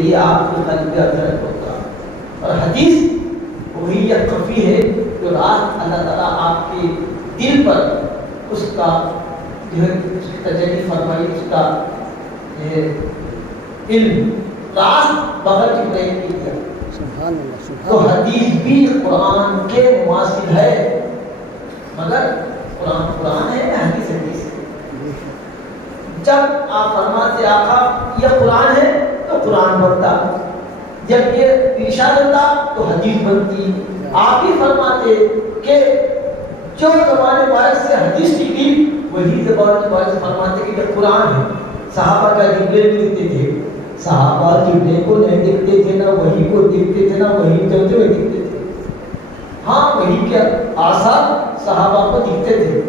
یہ آپ کے قلب اثر ہوتا ہے. اور حدیث وہی خفی ہے جو رات اللہ تعالیٰ آپ کے دل پر اس کا جو ہے اس کی تجلی فرمائی، اس کا علم راست بغیر جبرائیل کی دیا. تو حدیث بھی قرآن کے مماثل ہے، مگر قرآن ہے حدیث حدیث ہے. جب آپ فرماتے آقا یہ قرآن ہے تو قرآن بنتا، جب یہ ارشاد ہوتا تو حدیث بنتی. آپ ہی فرماتے کہ جو زبان بارش سے حدیث نکلی وہی زبان بارش فرماتے کہ یہ قرآن ہے. صحابہ کا جبریل بھی دیکھتے تھے، صحابہ جبریل کو نہیں دیکھتے تھے، نہ وہی کو دیکھتے تھے، نہ وہی چلتے ہوئے دیکھتے تھے. ہاں وہی کے آثار صحابہ کو دیکھتے تھے،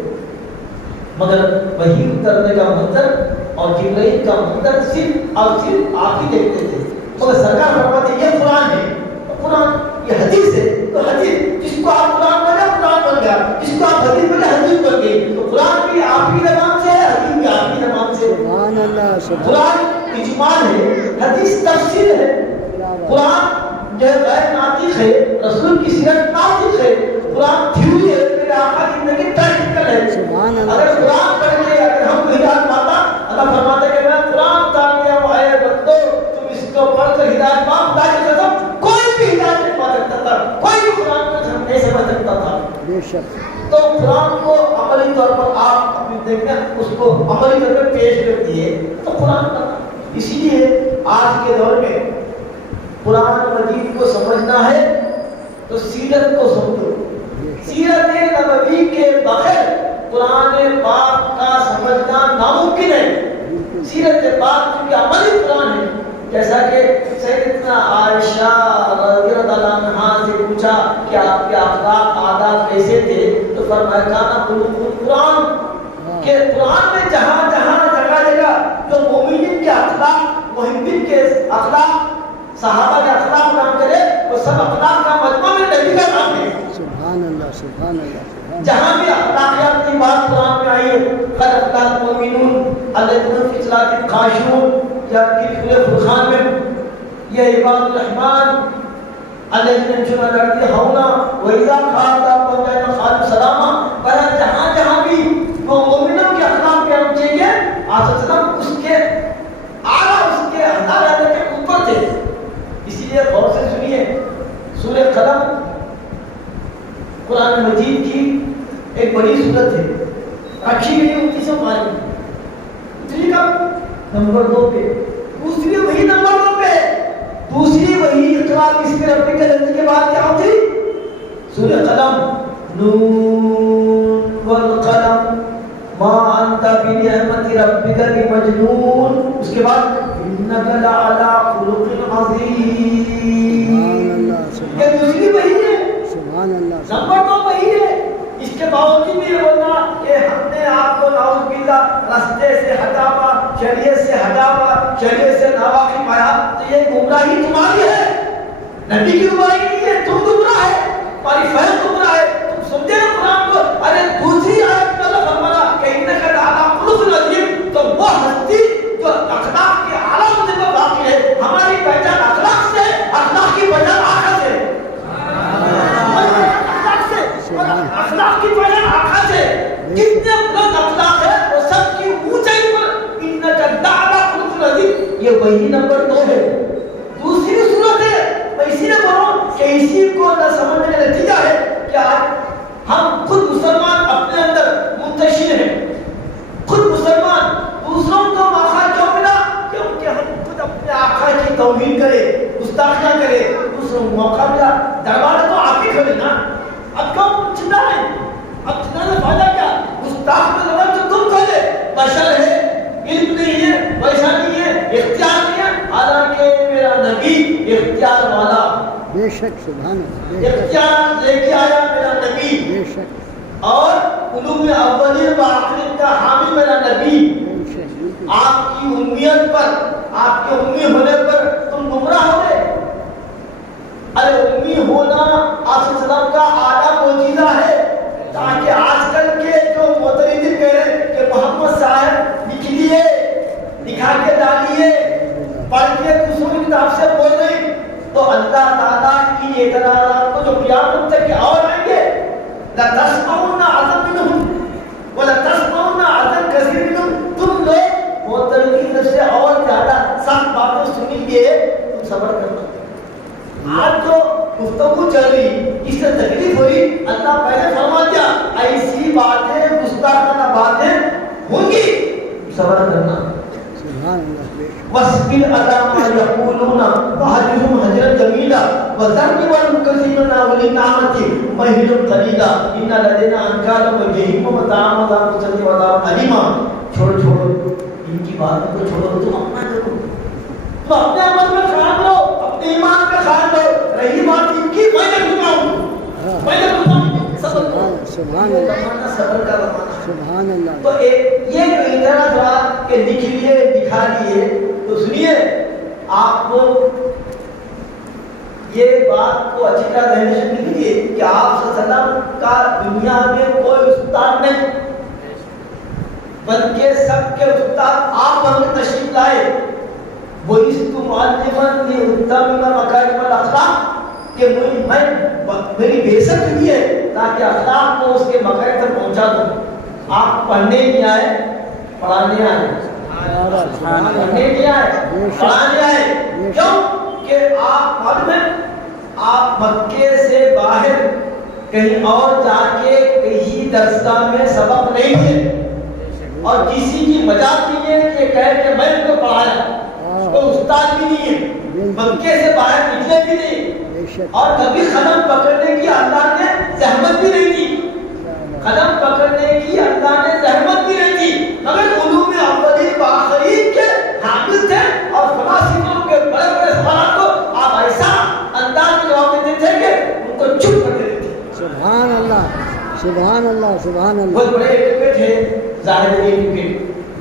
مگر وہی اترنے کا منظر اور جبرائیل کا منظر صرف اور صرف آپ ہی دیکھتے تھے. مگر سرکار فرماتے یہ قرآن ہے تو قرآن، یہ حدیث ہے تو حدیث. جس کو آپ قرآن بن گیا قرآن بن گیا، جس کو آپ حدیث بن گیا حدیث بن گئی. تو قرآن بھی آپ کی زبان سے ہے، حدیث بھی آپ کی زبان سے ہے. قرآن اجمال ہے، حدیث تفسیر ہے. قرآن جو غیر ناطق ہے، رسول کی سیرت ناطق ہے. قرآن تھیوری ہے، میرے آقا کی زندگی پریکٹیکل ہے. اگر قرآن پڑھ کے اگر ہم کو ہدایت پاتا، اللہ فرماتا ہے کہ میں قرآن اتار دیا ہوں، اے بندو تم اس کو پڑھ کر ہدایت پا. خدا کی قسم کوئی بھی ہدایت نہیں پا سکتا تھا، کوئی بھی قرآن کو نہیں سمجھ سکتا تھا. بے شک. تو قرآن کو عملی طور پر آپ اپنی دیکھیں اس کو عملی طور پر پیش کر دیے تو قرآن کا. اسی لیے آج کے دور میں قرآن مجید کو سمجھنا ہے تو سیرت کو سمجھو. سیرت نبوی کے بغیر قرآن پاک کا سمجھنا ناممکن ہے. سیرت پاک کیونکہ عملی قرآن ہے. جیسا کہ سیدتنا عائشہ رضی اللہ عنہا سے پوچھا کہ آپ کے اخلاق عادات کیسے تھے، تو فرمایا کانا خلق قرآن، کہ قرآن میں جہاں جہاں جگہ جگہ جو مومنین کے اخلاق، محبین کے اخلاق، صحابہ کے اخلاق نام کرے وہ سب اخلاق کا مجموعہ میں نبی کا نام ہے. سبحان اللہ سبحان اللہ. جہاں بھی اخلاقیات کی بات قرآن میں آئی ہے، قد افلح المؤمنون الذین فی صلاتہم خاشعون، یا سورہ فرقان میں یہ عباد الرحمن الذین یمشون علی الارض ہونا واذا خاطبهم الجاہلون قالوا سلاما. پر جہاں جہاں بھی وہ مومنوں کے اخلاق کے ہم چاہیے آپ وسلم اس کے اعلیٰ، اس کے ہزار کے اوپر تھے. اسی لیے غور سے سنیے سورہ قلم قرآن مجید کی ایک بڑی صورت ہے، رکھی گئی 29 پارے میں. دوسری کا نمبر 2 پہ، دوسری وہی نمبر 2 پہ، دوسری وہی اقرا بسم ربک الذی کے بعد کیا ہوتی؟ سورہ قلم. نون والقلم ما انت بنعمت ربک بمجنون. اس کے بعد انک لعلی خلق عظیم. یہ دوسری وہی ہے، نمبر 2 وہی ہے. اس کے باوجود بھی یہ بولنا کہ ہم نے آپ کو نعوذ باللہ راستے سے ہٹاوا، شریعت سے ہٹاوا، شریعت سے ناواقف پایا، تو یہ گمراہی تمہاری ہے، نبی کی گمراہی نہیں ہے. تم گمراہ ہے، تمہاری فہم گمراہ ہے. تم سمجھے نا قرآن کو. ارے دوسری آیت میں اللہ فرمانا کہ انک لعلی خلق عظیم، تو وہ ہستی جو اخلاق کے اعلیٰ درجے پر واقع ہے. ہماری پہچان اخلاق سے، اخلاق کی پہچان آخر سے، اخلاق کی پہچان آخر سے. جتنے بلند اخلاق ہے وہ سب کی اونچائی پر انک لعلی خلق عظیم، یہ وہی نمبر 2 ہے. دوسری صورت ہے، میں اسی نے بولوں کہ اسی کو نہ سمجھنے کا نتیجہ ہے کہ آج ہم خود مسلمان اپنے اندر منتشر ہیں. خود مسلمان دوسروں کو موقع کیوں ملا؟ کیونکہ ہم خود اپنے آقا کی توہین کرے، گستاخیاں کرے. دوسروں کو موقع ملا، دروازہ تو آپ ہی کھولے نا. اب کم چندہ ہے، اب چندہ سے فائدہ کیا؟ گستاخ میں زبان تو تم کھولے. بشر ہے، علم نہیں ہے، ویسا نہیں ہے، اختیار نہیں ہے. حالانکہ میرا نبی اختیار والا، بے شک سبحان اللہ، اختیار لے کے آیا میرا نبی، بے شک. اور علوم اولین و آخرین کا حامی میرا نبی. آپ کی امیت پر، آپ کے امی ہونے پر تم گمراہ ہو گئے. ارے امی ہونا آپ صلی اللہ علیہ وسلم کا اعلیٰ معجزہ ہے. تاکہ آج کل کے جو متردد کہہ رہے ہیں کہ محمد صاحب لکھ لیے، لکھا کے ڈالیے، پڑھ کے دوسروں کی کتاب سے مل گئے تم صبر کرنا. آج جو گفتگو چل رہی اس سے تکلیف ہوئی, اللہ پہلے فرما دیا ایسی باتیں گستاخانہ باتیں ہوں گی, صبر کرنا. وَاصْبِرْ عَلَىٰ مَا يَقُولُونَ وَاهْجُرْهُمْ هَجْرًا جَمِيلًا وَذَرْنِي وَالْمُكَذِّبِينَ أُولِي النَّعْمَةِ وَمَهِّلْهُمْ قَلِيلًا إِنَّ لَدَيْنَا أَنكَالًا وَجَحِيمًا وَطَعَامًا ذَا غُصَّةٍ وَعَذَابًا أَلِيمًا. چھوڑو ان کی باتوں کو چھوڑو, تم اپنا کرو, تم اپنے عمل میں خیال رہو, اپنے ایمان میں خیال رہو. رہی بات ان کی, میں نے گناہوں, میں نے گناہوں, صبر کرو. سبحان اللہ, صبر کا زمانہ. سبحان اللہ. تو یہ جو ادھر تھا کہ لکھ لیے دکھا لیے, تو سنیے آپ کو یہ بات کو اچھی طرح ذہن میں رکھ لیجیے کہ آپ صلی اللہ علیہ وسلم کا دنیا میں کوئی استاد نہیں, بلکہ سب کے استاد آپ ہم نے تشریف لائے. وہ اس کو معلمن نے اتم مکارم الاخلاق کہ میری بےسک ہوئی ہے تاکہ اخلاق کو اس کے مکارم تک پہنچا دوں. آپ پڑھنے نہیں آئے, پڑھانے آئے. پڑھنے نہیں آئے, پڑھانے آئے. کیوں کہ آپ معلوم ہے آپ مکے سے باہر کہیں اور جا کے کہیں درسگاہ میں سبق نہیں ہے, اور کسی کی مجال نہیں ہے کہ کہے کہ میں ان کو پڑھایا. کوئی استاد بھی نہیں ہے, مکے سے باہر نکلے بھی نہیں, اور کبھی قدم پکڑنے کی اللہ نے زحمت بھی نہیں دی. قدم پکڑنے کی اللہ نے زحمت بھی نہیں دی, مگر علوم اولین و آخرین کے حامل تھے, اور فلاسفوں کے بڑے بڑے سوالات کو آپ ایسا انداز میں جواب دیتے تھے کہ ان کو چپ کر دیتے تھے. سبحان اللہ, سبحان اللہ, سبحان اللہ. بہت بڑے بیٹے تھے ظاہر علی کے,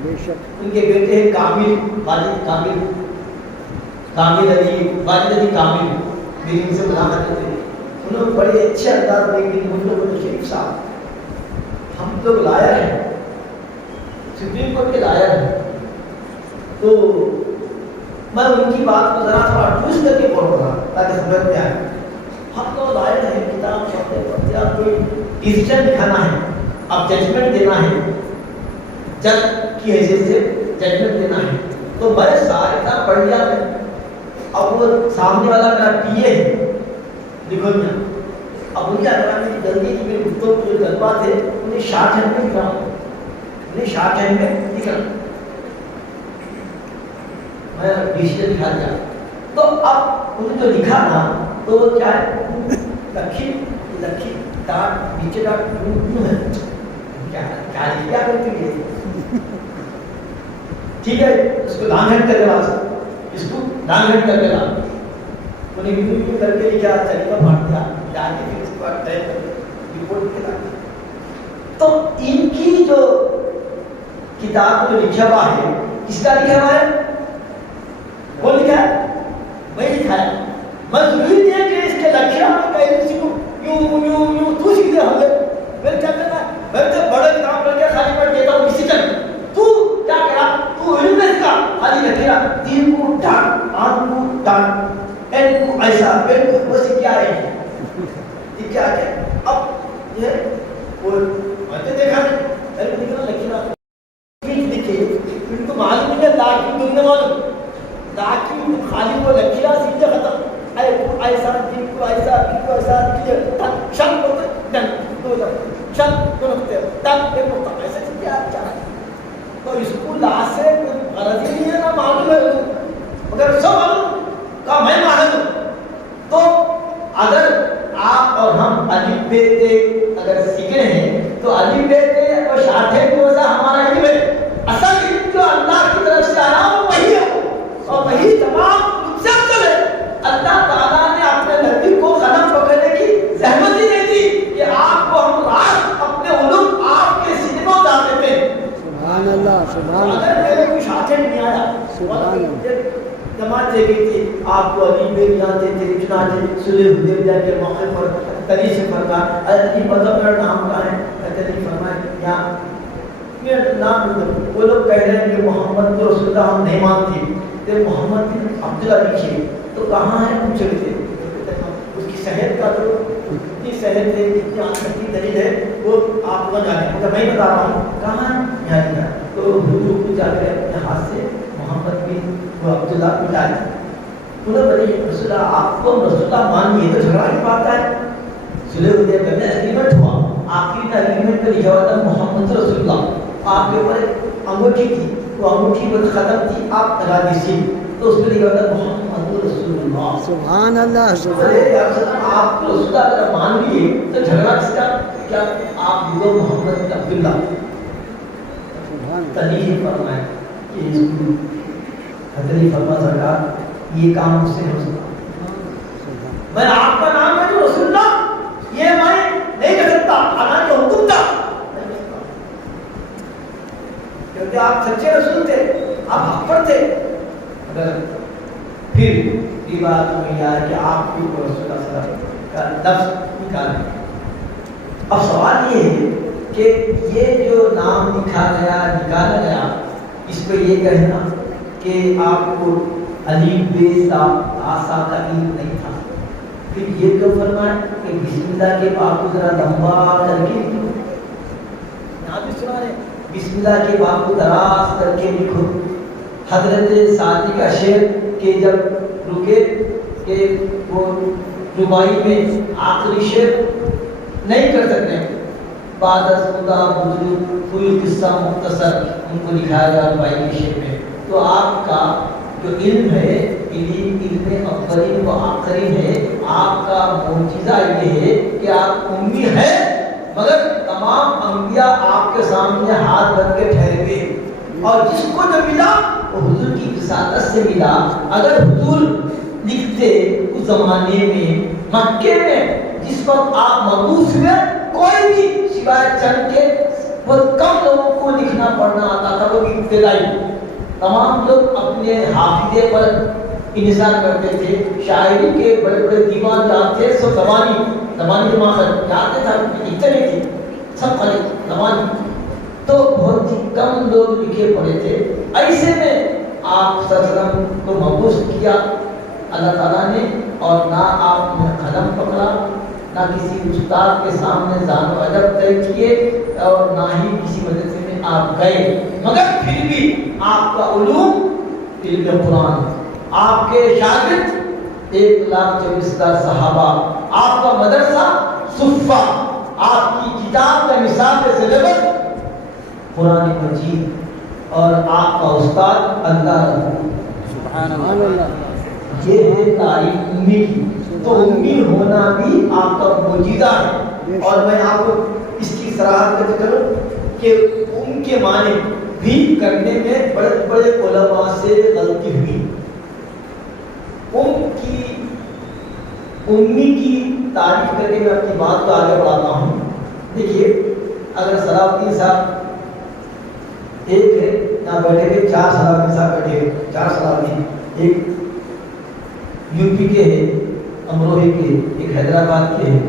بے شک ان کے بیٹے ہیں کامل, والد کامل, کامل علی, والد علی کامل, میری ان سے ملاقات ہوئی تھی. انہوں نے بڑے اچھے انداز میں کہ ان لوگوں نے شریف صاحب ہم لوگ لائر ہیں, سپریم کورٹ کے لائر ہیں, تو میں ان کی بات کو ذرا تھوڑا ٹویسٹ کر کے پڑھ رہا تاکہ سمجھ میں آئے. ہم لوگ لائر ہیں, کتاب پڑھتے پڑھتے آپ کوئی ڈیسیژن دکھانا ہے, اب ججمنٹ دینا ہے, جج کی حیثیت سے ججمنٹ دینا ہے. تو میں سارے کتاب پڑھ لیا میں. اب وہ سامنے والا میرا پی اے ہے لکھو میں, اب مجھے اگر میری جلدی کی میرے گفتوں کو جو جذبات ہے انہیں شارٹ ہینڈ میں لکھا ہوں, انہیں شارٹ ہینڈ میں لکھا, میں ڈیسیژن دکھا دیا. تو اب انہیں جو لکھا نا تو وہ کیا ہے, لکھی لکھی ڈاٹ نیچے ڈاٹ ہے, کیا کرتی ہے, ٹھیک ہے اس کو لانگ ہینڈ کر کے اس کو لانگ ہینڈ کر کے لا, انہیں یوں کر کے لکھا, طریقہ پڑھ دیا, جا کے پھر اس کو ٹائپ کر کے رپورٹ کے لا. تو ان کی جو کتاب جو لکھا ہوا ہے, کس کا لکھا ہوا ہے, وہ لکھا ہے, میں لکھا ہے. میں ضروری نہیں ہے کہ اس کے لکھا میں کہیں کسی کو یوں یوں یوں تو سیکھ دے ہم نے. میں کیا کرنا ہے, میں تو بڑے کام کر کے خالی پڑھ دیتا ہوں کسی طرح. تو کیا کرا, تو علم نہیں سکا, خالی لکھا تین کو ڈانٹ, آن کو ڈانٹ, این کو ایسا, این کو ویسے کیا ہے, یہ کیا ہے. اب یہ وہ میں نے دیکھا نہیں, لکھنا لکھنا لکھے ان کو معلوم نہیں ہے, لاکھ تم نے معلوم لاکھ خالی وہ لکھنا سیدھے ختم, ایسا دن کو ایسا, دن کو ایسا کیا شک ہوتے ڈن دو شک دونوں ہوتے تب ایک ہوتا ایسا کیا کیا ہے. تو اس کو لا سے غرض ہی نہیں ہے نا, معلوم ہے مگر سب معلوم کا میں معلوم. تو اگر آپ اور ہم الف بے تے اگر سیکھ رہے ہیں تو الف بے تے اور شاٹھے کو ایسا ہمارا علم ہے. اصل علم جو اللہ کی طرف سے آیا وہ وہی ہے, اور وہی تمام سے چلے. اللہ تعالیٰ نے اپنے نبی کو قدم پکڑنے کی زحمت ہی نہیں دی کہ آپ کو ہم راز اپنے علوم آپ کے سینے کو اتار دیتے ہیں. سبحان اللہ, سبحان اللہ. اگر میرے کوئی شاٹھے نہیں آیا, سبحان اللہ, جماعت دے گئی تھی آپ کو علی بے جانتے تھے, چنانچہ صلح حدیبیہ کے موقع پر تری سے فرما علی مذہب میرا نام کا ہے, تری فرمائے یہاں میرا نام وہ لوگ کہہ رہے ہیں کہ محمد رسول اللہ ہم نہیں مانتے, تو محمد بن عبداللہ لکھیے تو کہاں ہے پوچھ رہے تھے. اس کی صحت کا جو کتنی صحت ہے, کتنی آنکھ کی دلیل ہے وہ آپ کو جانے, مگر میں بتا رہا ہوں کہاں ہے, یہاں. تو حضور کو جا کر اپنے ہاتھ سے محمد بن وہ عبداللہ مٹا دیا. انہوں نے بڑے رسول اللہ آپ کو رسول اللہ مان لیے تو جھگڑا کی بات ہے. صلح حدیبیہ میں ایگریمنٹ ہوا, آخری میں ایگریمنٹ میں لکھا ہوا تھا محمد رسول اللہ. آپ کے اوپر انگوٹھی تھی, وہ انگوٹھی پر ختم تھی آپ لگا دیجیے, تو اس پہ لکھا ہوا تھا محمد رسول اللہ. سبحان اللہ سبحان اللہ. آپ کو رسول اللہ اگر مان لیے تو جھگڑا کس کا, کیا آپ لوگ محمد عبداللہ تلیہ فرمائے کہ حضرت فرما سرکار یہ کام مجھ سے ہو سکتا, میں آپ کا نام ہے جو رسول اللہ یہ میں نہیں کر سکتا, حالانکہ حکم تھا, کیونکہ آپ سچے رسول تھے, آپ حق پر تھے. پھر یہ بات میں آیا کہ آپ کے اوپر رسول اللہ صلی اللہ علیہ وسلم کا لفظ نکالیں. اب سوال یہ ہے کہ یہ جو نام نکالا گیا اس پہ یہ کہنا کہ آپ کو علی بے آسا کا علم نہیں تھا, پھر یہ کیوں فرمایا کہ بسم اللہ کے پاک کو ذرا لمبا کر کے لکھو. یہاں بھی سنا ہے بسم اللہ کے پاک کو دراز کر کے لکھو. حضرت سعدی کا شعر کہ جب رکے کہ وہ ربائی میں آخری شعر نہیں کر سکتے, بعد از خدا بزرگ کوئی قصہ مختصر ان کو لکھایا گیا ربائی کے شعر میں. تو آپ کا جو علم ہے علم اولین و آخرین ہے, آپ کا معجزہ یہ ہے کہ آپ امی ہیں مگر تمام انبیاء آپ کے سامنے ہاتھ بن کے ٹھہرے ہوئے, اور جس کو جو ملا وہ حضور کی وساطت سے ملا. اگر حضور لکھتے اس زمانے میں مکے میں جس وقت آپ مبعوث ہوئے, کوئی بھی سوائے چند کے بہت کم لوگوں کو لکھنا پڑھنا آتا تھا, وہ بھی ابتدائی. تمام لوگ اپنے حافظے پر انحصار کرتے تھے. شاعری کے بڑے بڑے دیوان جہاں تھے سب زبانی ماخذ جانتے تھے, لکھتے نہیں تھے, سب خالی زبانی. تو بہت ہی کم لوگ لکھے پڑے تھے. ایسے میں آپ صلی اللہ علیہ وسلم کو مبعوث کیا اللہ تعالیٰ نے, اور نہ آپ نے قلم پکڑا, نہ کسی استاد کے سامنے زان و ادب طے کیے, اور نہ ہی کسی مدرسے میں آپ گئے, مگر پھر بھی آپ کا علوم علم قرآن, آپ کے شاگرد 1,24,000 صحابہ, آپ کا مدرسہ صفہ, آپ کی کتاب کا نصاب کا سلیبس قرآن مجید, اور آپ کا استاد اللہ. سبحان اللہ. یہ ہے تعریف امی کی. تو امی ہونا بھی آپ کا معجزہ ہے. اور میں آپ کو اس کی صراحت کر کروں کہ ان کے معنی بھی کرنے میں بڑے بڑے علماء سے غلطی ہوئی. امی کی تعریف کر کے میں اپنی بات کو آگے بڑھاتا ہوں. دیکھیے اگر صلاح الدین صاحب ایک ہے یہاں بیٹھے ہوئے, 4 صلاح الدین صاحب بیٹھے ہوئے, 4 صلاح الدین, ایک یو پی کے ہے امروہی کے, ایک حیدرآباد کے ہے,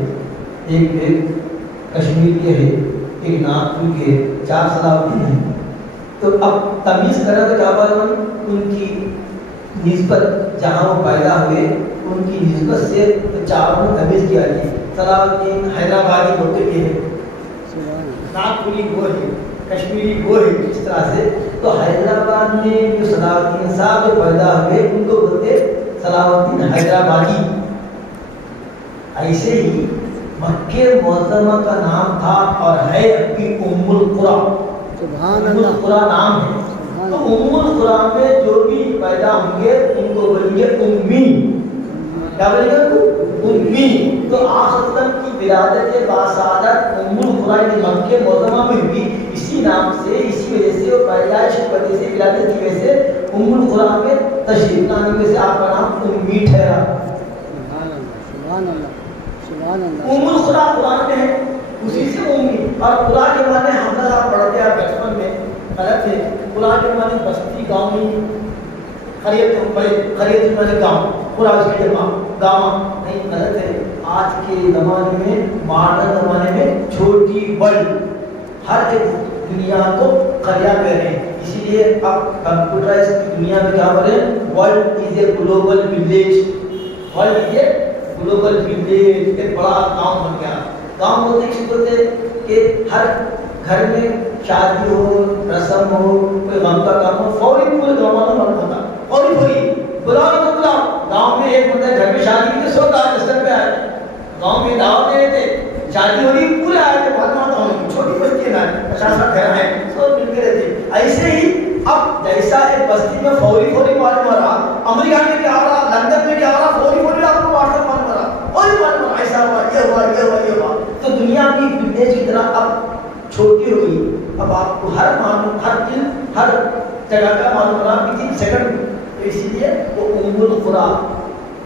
ایک کشمیر کے ہے, ایک ناگپور کے, 4 صلاح الدین ہیں. تو اب تمیز کرنا تو کیا بات ہے, ان کی نسبت جہاں وہ پیدا ہوئے ان کی نسبت سے چاروں میں تمیز کیا گئی. صلاح الدین حیدرآبادی ہوتے کے ہے, ناگپوری وہ ہے, کشمیری وہ ہے, اس طرح سے. تو حیدرآباد میں جو صلاح الدین صاحب جو پیدا ہوئے ان کو بولتے صلاح الدین حیدرآبادی. ایسے ہی مکہ معظمہ کا نام تھا اور ہے ابھی ام القریٰ. ام القریٰ نام ہے. تو ام القریٰ میں جو بھی پیدا ہوں گے ان کو بولیں گے امی. کیا بولیں گے؟ امی. تو آخر کی ولادت باسعادت ام القریٰ مکہ معظمہ میں ہوئی. اسی نام سے, اسی وجہ سے, وہ پیدائش کی وجہ سے, ولادت کی وجہ سے ام القریٰ میں تشریف لانے کی وجہ سے آپ کا نام امی ٹھہرا. ام القریٰ قرآن میں ہے, اسی سے امی. اور قرآن کے معنی ہم آپ پڑھتے ہیں بچپن میں غلط ہے. قرآن کے معنی بستی گاؤں میں, خریت معنی گاؤں, قرآن اس کے گاؤں نہیں, غلط ہے. آج کے زمانے میں ماڈرن زمانے میں چھوٹی بڑی ہر ایک دنیا کو قریہ کہہ رہے ہیں. اسی لیے اب کمپیوٹرائز کی دنیا میں کیا بولے, world is a global village. World is a global village, ایک بڑا گاؤں بن گیا. گاؤں بولتے کس بولتے کہ ہر گھر میں شادی ہو, رسم ہو, کوئی غم کا کام ہو, فوری پورے گاؤں والا مرد ہوتا, فوری فوری بلاؤ تو بلاؤ. گاؤں میں ایک بندہ گھر میں شادی کی 100 دستک پہ آئے, گاؤں میں دعوت دے رہے تھے, شادی ہو رہی, پورے آئے تھے, بات ماتا ہوں, چھوٹی بستی ہے نا, 50 گھر ہیں, سب مل کے رہتے. ایسے ہی اب جیسا ایک بستی میں فوری معلوم ہو رہا, امریکہ میں کیا ہو رہا, لندن میں کیا ہو رہا, فوری آپ کو واٹس ایپ معلوم ہو رہا, فوری معلوم ہو رہا, ایسا ہوا, یہ ہوا, یہ ہوا, یہ ہوا. تو دنیا کی فٹنس کی طرح اب چھوٹی ہوئی. اب آپ کو ہر معلوم, ہر دن, ہر جگہ کا معلوم ہو رہا کہ 3 سیکنڈ. تو اسی لیے وہ القرا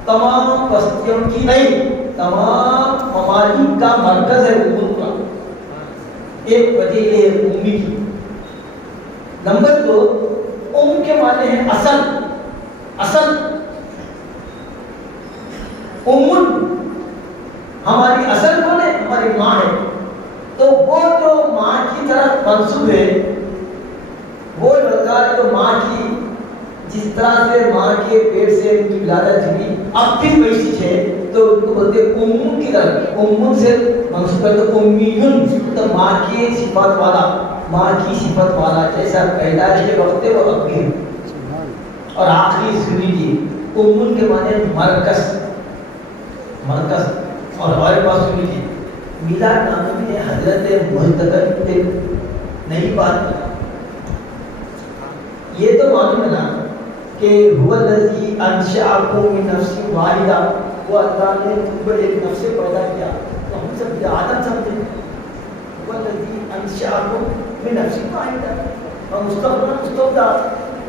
تمام بستیوں کی نہیں, تمام ممالک کا مرکز ہے القرا. ایک وجہ یہ ہے امی کی. نمبر 2, ام کے معنی ہے اصل. اصل ام, ہماری اصل کون ہے, ہماری ماں ہے. تو وہ جو ماں کی طرف منسوب ہے, وہ لڑکا جو ماں کی جس طرح سے ماں کے پیٹ سے ان کی ولادت ہوئی اب بھی ویسی ہے, تو ان کو بولتے ام کی طرف, ام سے منسوب ہے تو امیون, تو ماں کی صفات والا, ماں کی صفت والا. جیسا پیدائش کے وقت وہ اب بھی ہے اور آخری زندگی. امون کے معنی مرکز, مرکز. اور ہمارے پاس سنیے میلاد نامی نے حضرت محتضر ایک نئی بات کی. یہ تو معلوم ہے نا کہ هو الذی انشأکم من نفس واحدہ, وہ اللہ نے تم کو ایک نفس سے پیدا کیا. تو ہم سب یہ آدم سمجھیں, هو الذی انشأکم من نفس واحدہ, اور مستقبل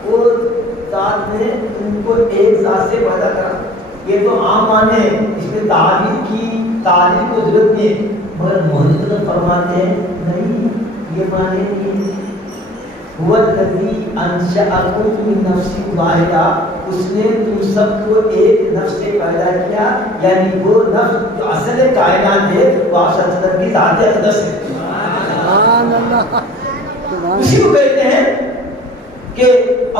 وہ ذات نے تم کو ایک ذات سے پیدا کرا. یہ تو عام معنی ہے, اس میں تعبیر کی تعلیم کو ضرورت نہیں ہے, مگر محدث فرماتے ہیں نہیں, یہ معنی نہیں. هو الذی انشأکم من نفس واحدہ, اس نے تم سب کو ایک نفس سے پیدا کیا, یعنی وہ نفس جو اصل کائنات ہے وہ اصل کی ذات اقدس ہے. سبحان اللہ. اسی کو کہتے ہیں کہ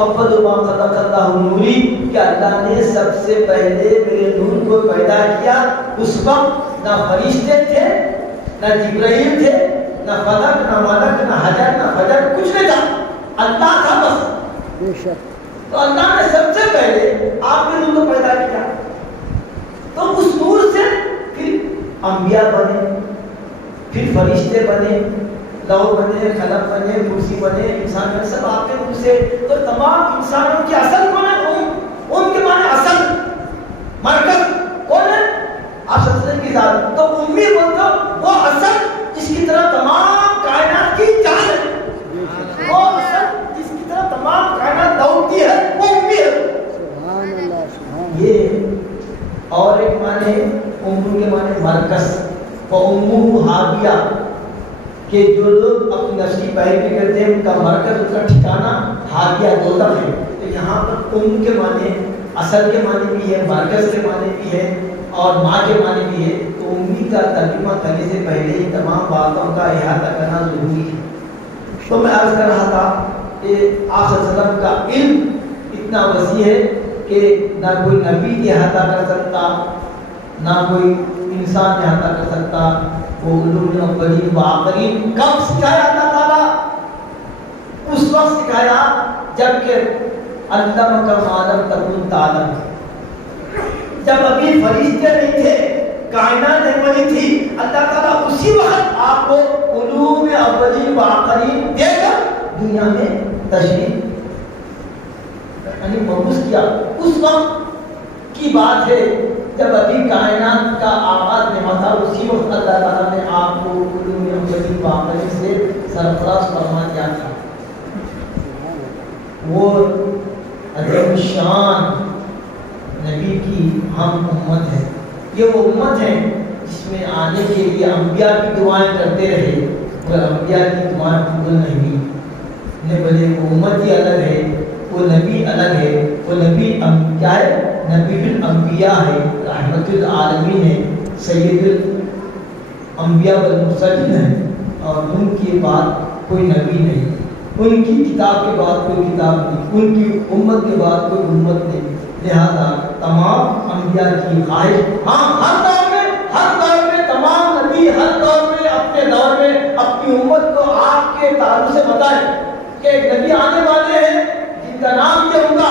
اول ما خلق اللہ نوری, کہ اللہ نے سب سے پہلے میرے نور کو پیدا کیا. اس وقت نہ فرشتے تھے, نہ جبرائیل تھے, نہ فلک, نہ ملک, نہ حجر, نہ فجر, کچھ نہیں تھا, اللہ تھا بس. بے شک. تو اللہ نے سب سے پہلے آپ کے نور کو پیدا کیا. تو اس نور سے پھر انبیاء بنے, پھر فرشتے بنے, لوح بنے, قلم بنے, کرسی بنے, انسان بنے, سب آپ کے نور سے. تو تمام انسانوں کی اصل کون ہے, ان کے معنی اصل, مرکز کون ہے, آپ سب کی ذات. تو امی بولتا وہ اصل جس کی طرح تمام کائنات کی جان ہے, وہ اصل جس کی طرح تمام کائنات دوڑتی ہے, وہ امی ہے. سبحان اللہ. سبحان یہ اور ایک معنی ہے ام کے معنی مرکز. فَأُمُّهُ حَاوِيَةٌ, کہ جو لوگ اپنی نفس کی پیروی کرتے ہیں ان کا مرکز, ان کا ٹھکانہ حاویہ, دوزخ ہے. تو یہاں پر ام کے معنی اصل کے معنی بھی ہے, مرکز کے معنی بھی ہے, اور ماں کے معنی بھی ہے. تو امی کا ترجمہ کرنے سے پہلے ہی تمام باتوں کا احاطہ کرنا ضروری ہے. تو میں عرض کر رہا تھا کہ آپ صلی اللہ علیہ وسلم کا علم اتنا وسیع ہے کہ نہ کوئی نبی احاطہ کر سکتا, نہ کوئی انسان احاطہ کر سکتا. وہ علوم اولین و آخرین کب سکھایا اللہ تعالیٰ, اس وقت سکھایا جب کہ علمک ما لم تکن تعلم, جب ابھی فرشتے نہیں تھے, کائنات نہیں بنی تھی. اللہ تعالیٰ اسی وقت آپ کو علوم اولین و آخرین دے کر دنیا میں تشریف یعنی مبعوث کیا. اس وقت کی بات ہے جب ابھی کائنات کا آغاز نہیں تھا, اسی وقت اللہ تعالیٰ نے آپ کو علوم اولین و آخرین سے سرفراز فرما دیا تھا. وہ عظیم الشان نبی کی ہم امت ہے. یہ وہ امت ہے جس میں آنے کے لیے انبیاء کی دعائیں کرتے رہے, مگر انبیاء کی دعائیں قبول نہیں ہوئی. نے بولے وہ امت ہی الگ ہے, وہ نبی الگ ہے. وہ نبی کیا ہے, نبی الانبیاء ہے, رحمت العالمین ہے, سید الانبیاء والمرسلین ہے, اور ان کے بعد کوئی نبی نہیں, ان کی کتاب کے بعد کوئی کتاب نہیں, ان کی امت کے بعد کوئی امت نہیں. لہذا تمام انبیاء کی خواہش, ہاں ہر دور میں تمام نبی ہر دور میں اپنے دور میں اپنی امت کو آپ کے تعلق سے بتائیں کہ ایک نبی آنے والے ہیں جن کا نام یہ ہوگا.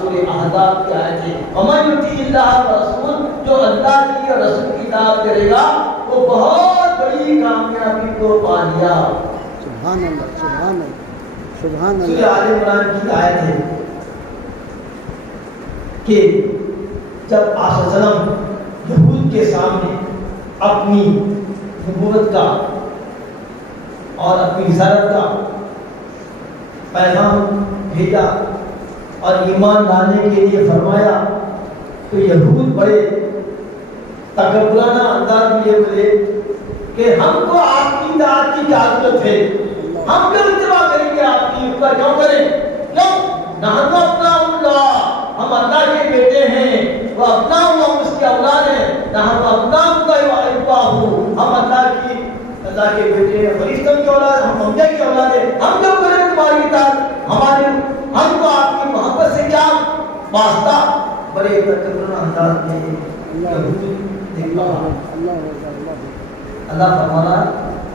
سورہ احزاب کی آیت ہے ومن یطیع اللہ ورسول، جو اللہ کی اور رسول کی اطاعت کرے گا وہ بہت بڑی کامیابی کو پا لیا. سبحان اللہ سبحان اللہ سبحان سورہ اللہ. آل عمران کی آیت ہے کہ جب آپ صلی اللہ علیہ وسلم یہود کے سامنے اپنی نبوت کا اور اپنی رسالت کا پیغام بھیجا اور ایمان لانے کے لیے فرمایا تو یہود بڑے تکبرانہ انداز میں یہ بولے کہ ہم کو آپ کی اطاعت کی ضرورت ہے، ہم کیوں اتباع کریں گے آپ کی، اتباع کیوں کریں؟ کیوں؟ نحن ابناء اللہ، ہم اللہ کے بیٹے ہیں، وہ ابناء اللہ اس کی اولاد ہیں. نحن ابناء اللہ و احباؤہ، ہم اللہ کے بیٹے ہیں، فرشتوں کی اولاد، ہم انبیاء کی اولاد ہیں، ہم کیوں کریں تمہاری اطاعت؟ ہم کو آپ کی محبت سے کیا واسطہ؟ بڑے تکبرانہ انداز میں اللہ فرمانا.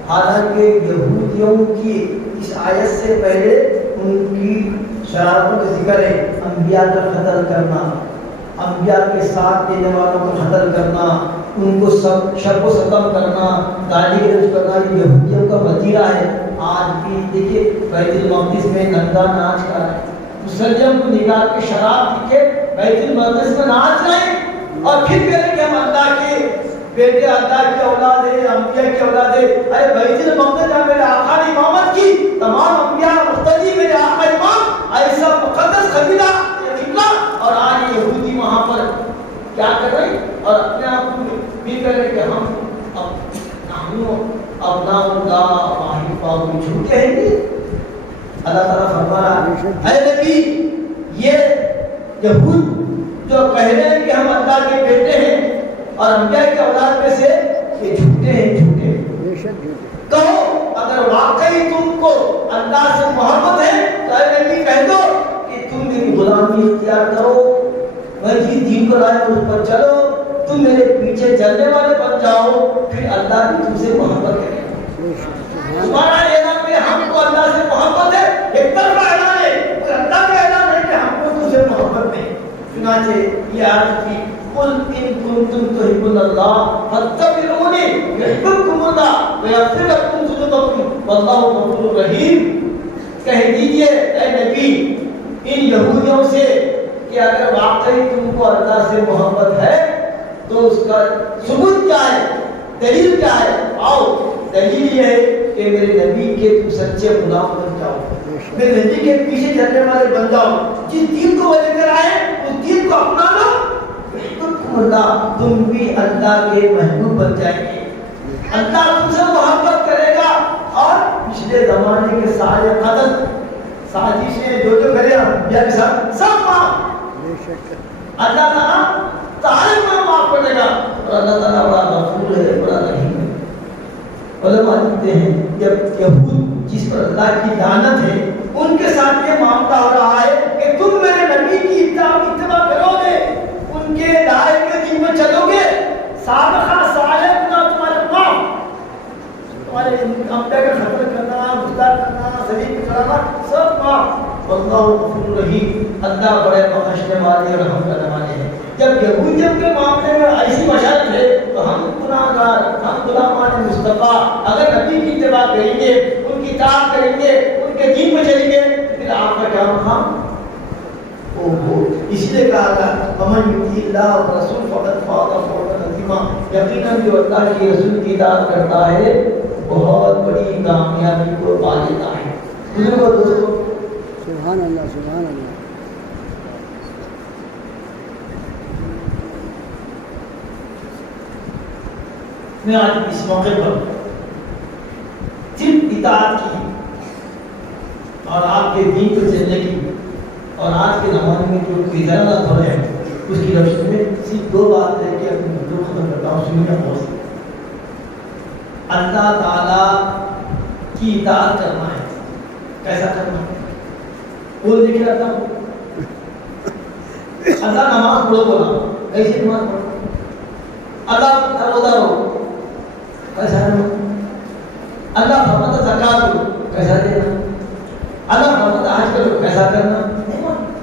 حالانکہ یہودیوں کی اس آیت سے پہلے ان کی شرارتوں کا ذکر ہے، انبیاء کا قتل کرنا، انبیاء کے ساتھ دینے والوں کو قتل کرنا، ان کو شرب و ستم کرنا، گالی گلوچ کرنا، یہ یہودیوں کا وتیرہ ہے. آج بھی دیکھیے بیت المقدس میں ننگا ناچ کا ہے، مسلم کو نکال کے شراب دکھے بیت المقدس میں ناچ رہے ہیں اور پھر کہہ رہے کہ ہم اللہ کے بیٹے، اللہ کی اولاد ہے، انبیاء کی اولاد ہے. ارے بیت المقدس جہاں میرے آقا نے امامت کی، تمام انبیاء مقتدی میرے آقا امام، ایسا مقدس قبیلہ قبلہ، اور آج یہودی وہاں پر کیا کر رہے ہیں اور اپنے آپ کو بھی کر رہے کہ ہم اپنا احباؤہ جھوٹے ہیں گے. اللہ تعالیٰ فرمانا اے نبی، یہ یہود جو کہہ رہے ہیں کہ ہم اللہ کے بیٹے ہیں اور انبیاء کی اولاد میں سے، یہ جھوٹے ہیں، جھوٹے. کہو اگر واقعی تم کو اللہ سے محبت ہے تو اے نبی کہہ دو کہ تم میری غلامی اختیار کرو، میں جس دین کو لائے اس پر چلو، تم میرے پیچھے چلنے والے بن جاؤ، پھر اللہ بھی تم سے محبت کرے گا. تمہارا اعلان ہے ہم کو اللہ سے محبت ہے، ایک طرفہ اعلان ہے، اور اللہ کا اعلان ہے کہ ہم کو تم سے محبت نہیں. چنانچہ یہ آیت کی قل ان کنتم تحبون اللہ فاتبعونی یحببکم اللہ ویغفر لکم ذنوبکم واللہ غفور رحیم. کہہ دیجئے اے نبی ان یہودیوں سے کہ اگر واقعی تم کو اللہ سے محبت ہے تو اس کا ثبوت کیا ہے، دلیل کیا ہے؟ آؤ دلیل یہ ہے کہ میرے نبی کے تم سچے غلام بن جاؤ، میرے نبی کے پیچھے چلنے والے بن جاؤ، جس دین کو وہ لے کر آئے اس دین کو اپنا لو، اللہ تم بھی اللہ کے محبوب بن جائیں گے. اللہ تم سے محبت کرے گا اور پچھلے زمانے کے سارے قتل سازشیں جو کرے انبیاء کے ساتھ سب معاف. اللہ تعالیٰ تعریف میں معاف کرے گا اور اللہ تعالیٰ بڑا غفور ہے، بڑا رحیم ہے. علماء لکھتے ہیں جب یہود جس پر اللہ کی لعنت ہے ان کے ساتھ یہ معاملہ ہو رہا ہے کہ تم میرے نبی کی اتباع کرو گے، ان کے دائر کے دین میں چلو گے، سابقہ صالح گناہ تمہارے معاف، تمہارے انبیاء کا قتل کرنا، گستاخ کرنا، صلیب چڑھانا سب معاف. واللہ غفور رحیم، اللہ بڑے بخشنے والے اور رحم کرنے والے ہیں. جب یہودیوں کے معاملے میں ایسی بشارت ہے تو ہم گناہگار، ہم غلامان مصطفیٰ اگر نبی کی اتباع کریں گے، ان کی اطاعت کریں گے، ان کے دین پہ چلیں گے، پھر آپ کا کیا مقام؟ اس لیے کہا تھا ومن یطیع اللہ ورسول فقد فاز فوزا عظیما، یقیناً جو اللہ کے رسول کی اطاعت کرتا ہے بہت بڑی کامیابی کو پا لیتا ہے. بزرگوں دوستوں، سبحان اللہ سبحان اللہ. میں آج اس موقع پر صرف اطاعت کی اور آپ کے دین پر چلنے کی اور آج کے زمانے میں جو گزرنا ہو رہے ہیں اس کی روشنی میں صرف دو بات ہے کہ اپنی موضوع ختم کرتا ہوں. سنیے بہت اللہ تعالی کی اطاعت کرنا ہے. کیسا کرنا ہے؟ بول دیکھے رہتا ہوں اللہ نماز پڑھو بولا، ایسی نماز پڑھو. اللہ روزہ رہو، کیسا رہو. اللہ فرماتا زکات دو، کیسا دینا. اللہ فرماتا آج کل ایسا کرنا نہیں مانتے.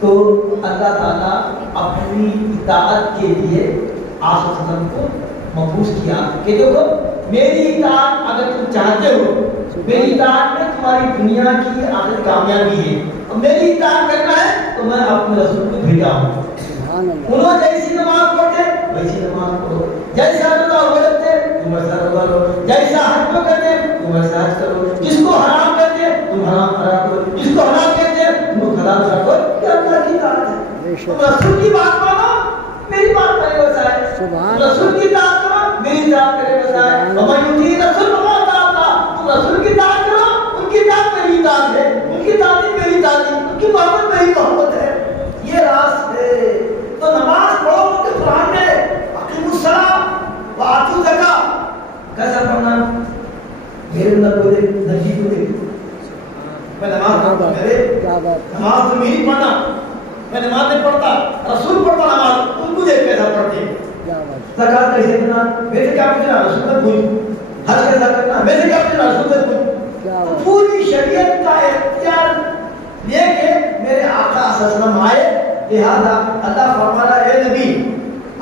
تو اللہ تعالیٰ اپنی اطاعت کے لیے آپ کو مبعوث کیا کہ دیکھو میری اطاعت اگر تم چاہتے ہو، میری اطاعت میں تمہاری دنیا کی آخرت کامیابی ہے، اور میری اطاعت کرنا ہے تو میں اپنے رسول کو بھیجا ہوں. انہوں جیسی نماز پڑھتے ویسی نماز پڑھو، جیسا روزہ رکھتے تم ویسا روزہ رکھو، جیسا حج کرتے تم ویسا حج کرو، جس کو حرام کہتے تم حرام کرو، جس کو حلال کہتے تم حلال کرو. یہ اللہ کی اطاعت ہے. تم رسول کی بات مانو، میری بات کرے ویسا ہے. رسول کی اطاعت کرو، میری اطاعت کرے ویسا ہے. ومن یطیع الرسول فقد اطاع اللہ. تم رسول کی اطاعت کرو، ان کی اطاعت میری اطاعت ہے، ان کی تعلیم میری تعلیم، ان کی محبت میری محبت ہے. یہ راز ہے. تو نماز پڑھو کہ قرآن میں اقیموا الصلاۃ وآتوا الزکاۃ کیسا پڑھنا؟ میرے اندر کو دیکھ، نبی کو دیکھ. میں نماز پڑھتا، میرے نماز تو میری پڑھنا، میں نماز نہیں پڑھتا، رسول پڑھتا نماز، ان کو دیکھ کیسا پڑھتے. زکات کیسے دینا؟ ویسے کیا پوچھنا؟ رسول سے پوچھ. حج کیسا کرنا؟ ویسے کیا پوچھنا؟ رسول سے پوچھ. پوری شریعت کا اختیار لے کے میرے آقا صلی اللہ علیہ وسلم آئے. لہذا اللہ فرمانا اے نبی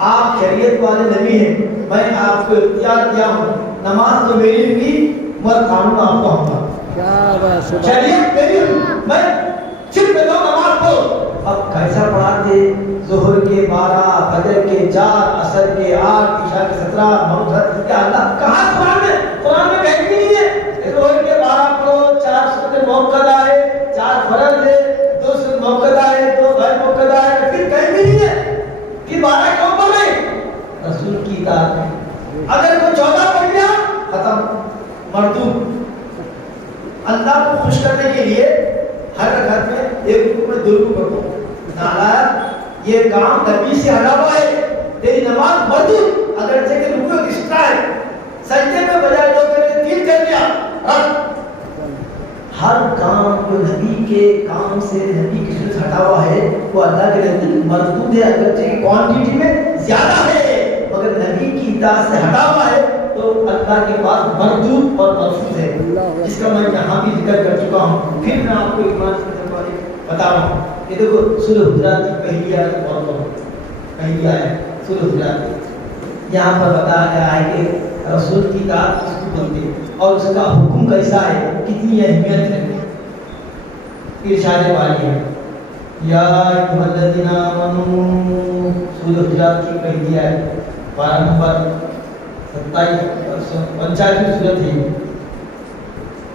آپ شریعت والے نبی ہیں، میں آپ کو اختیار دیا ہوں، نماز تو میری بھی مگر قانون آپ کا ہوگا. شریعت میری، میں صرف میں نماز پڑھو. اب کیسا پڑھاتے؟ ظہر کے 12، فجر کے 4، عصر کے 8، عشاء کے 17، مغرب کے اللہ کہاں قرآن میں؟ قرآن میں کہیں بھی نہیں ہے. ظہر کے 12 پڑھو، 4 سنت موقدہ ہے، 4 فرض ہے، 2 سنت موقدہ ہے، 2 غیر موقدہ ہے. پھر کہیں بھی نہیں ہے کہ 12 کیوں پڑھ رہے؟ رسول کی اطاعت میں. اگر کوئی 14 پڑھ لیا ختم، مردود. اللہ کو خوش کرنے کے لیے ہر رکعت میں ایک رکوع میں 2 رکوع پڑھو. نالائق یہ کام نبی سے ہٹا ہوا ہے. تیری نماز مردود، اگرچہ کہ رکوع ایکسٹرا ہے، سجدے میں بجائے 2 کرے 3 کر لیا. ہر کام جو نبی کے کام سے نبی کی سنت ہٹا ہوا ہے وہ اللہ کے نزدیک مردود ہے، اگرچہ کہ کوانٹٹی میں زیادہ ہے، مگر نبی کی اطاعت سے ہٹا ہوا ہے تو اللہ کے پاس مردود اور مرفوض ہے، جس کا میں یہاں بھی ذکر کر چکا ہوں. پھر میں آپ کو ایمان سے بتا رہا ہوں. یہ دیکھو سورہ حجرات کی پہلی آیت بہت پہلی آیت سورہ حجرات، یہاں پر بتایا گیا ہے کہ رسول کی اطاعت کس کو بولتے ہیں اور اس کا حکم کیسا ہے، کتنی اہمیت ہے. ارشاد باری ہے یا ایھا الذین آمنوا، سورہ حجرات کی پہلی آیت، پارہ نمبر 45 سورت ہے.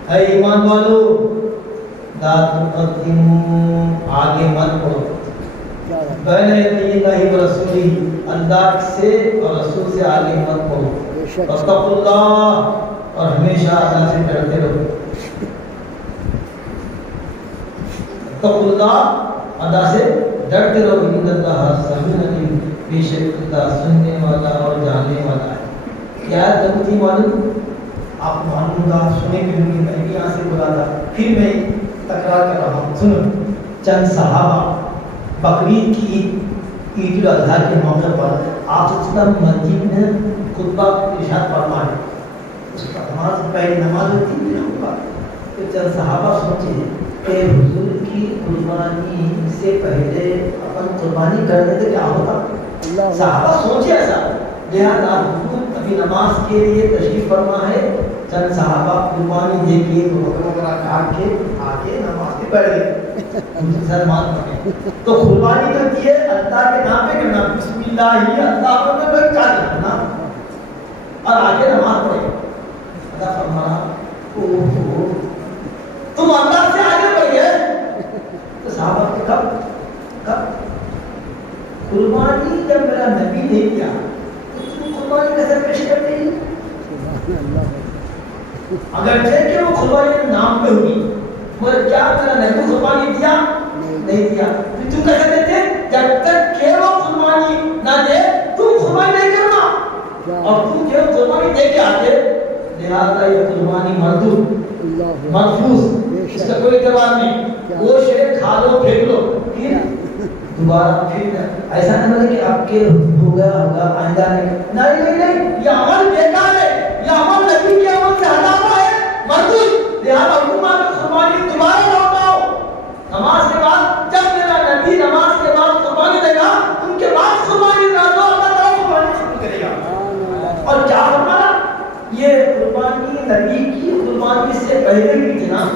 اے ایمان والو لا تقدموا، آگے مت پڑھو، بین یدی اللہ و رسولہ، اللہ سے اور رسول سے آگے مت پڑھو. واتقوا اللہ، اور ہمیشہ اللہ سے ڈرتے رہو. واتقوا اللہ، اللہ سے ڈرتے رہو. ان اللہ سمیع علیم، بے شک اللہ سننے والا اور جاننے والا ہے. کیا تمتی معلوم؟ آپ معلوم گا، سنے بھی ہوں گے. میں بھی یہاں سے بولا تھا، پھر میں تکرار کر رہا ہوں. سنو، چند صحابہ بقرعید کی عید الاضحیٰ کے موقع پر آپ مسجد میں خطبہ ارشاد فرمائے. اس کا نماز پہلی نماز ہوتی ہے خطبہ. تو چند صحابہ سوچے کہ حضور کی قربانی سے پہلے اپن قربانی کرنے سے کیا ہوتا؟ صحابہ سوچے ایسا. لہذا حضور ابھی نماز کے لیے تشریف فرما ہے، چند صحابہ قربانی دے کے بکرا وغیرہ کاٹ کے آگے نماز میں بیٹھ گئے. سلمان پڑھے تو قربانی جو کی ہے اللہ کے نام پہ کرنا، بسم اللہ ہی اللہ کو کیا کرنا، اور آگے نماز پڑھے. اللہ فرمایا تم اللہ سے آگے بڑھ گئے. تو صحابہ کب قربانی جب میرا نبی نے کیا تو تم قربانی کیسے پیش کرتے ہیں؟ اگرچہ کہ وہ قربانی نام پہ ہوگی، مگر کیا میرا نبی قربانی دیا؟ نہیں دیا. تم کیسے دیتے؟ جب تک کہ وہ قربانی نہ دے تم قربانی نہیں کرنا، اور تم جو قربانی دے کے آتے. لہذا یہ قربانی مردود، محفوظ، اس کا کوئی اعتبار نہیں. وہ شے کھا لو پھینک لو، پھر دوبارہ پھر ایسا نہیں بولے کہ آپ کے ہو گیا ہوگا آئندہ نہیں. یہ عمل بیکار ہے، یہ عمل نبی کے عمل سے ہٹا ہوا ہے، مردود. نبی کی قربانی سے پہلے بھی تھی نا،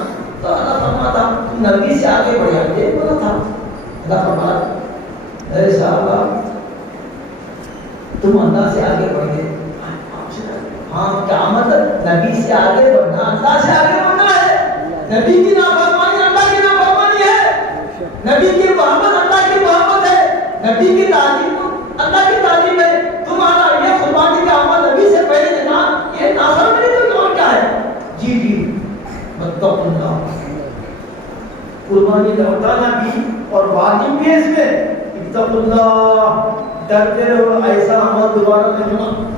تو اللہ فرماتا تم نبی سے آگے بڑھ جاتے بولا تھا. اللہ فرماتا اے صحابہ تم اللہ سے آگے بڑھ گئے. ہاں کیا مطلب نبی سے آگے بڑھنا اللہ سے آگے بڑھنا ہے. نبی کی نافرمانی اللہ کی نافرمانی ہے. نبی کی محبت اللہ کی محبت ہے. نبی کی تعلیم اللہ کی تعلیم ہے. تمہارا یہ قربانی کا عمل نبی سے پہلے دینا یہ نافرمانی تو اور کیا ہے. جی جی متقوا اللہ، قربانی لوٹانا بھی اور واجب بھی ہے اس میں. اتقوا اللہ، ڈرتے رہو ایسا عمل دوبارہ نہیں ہونا.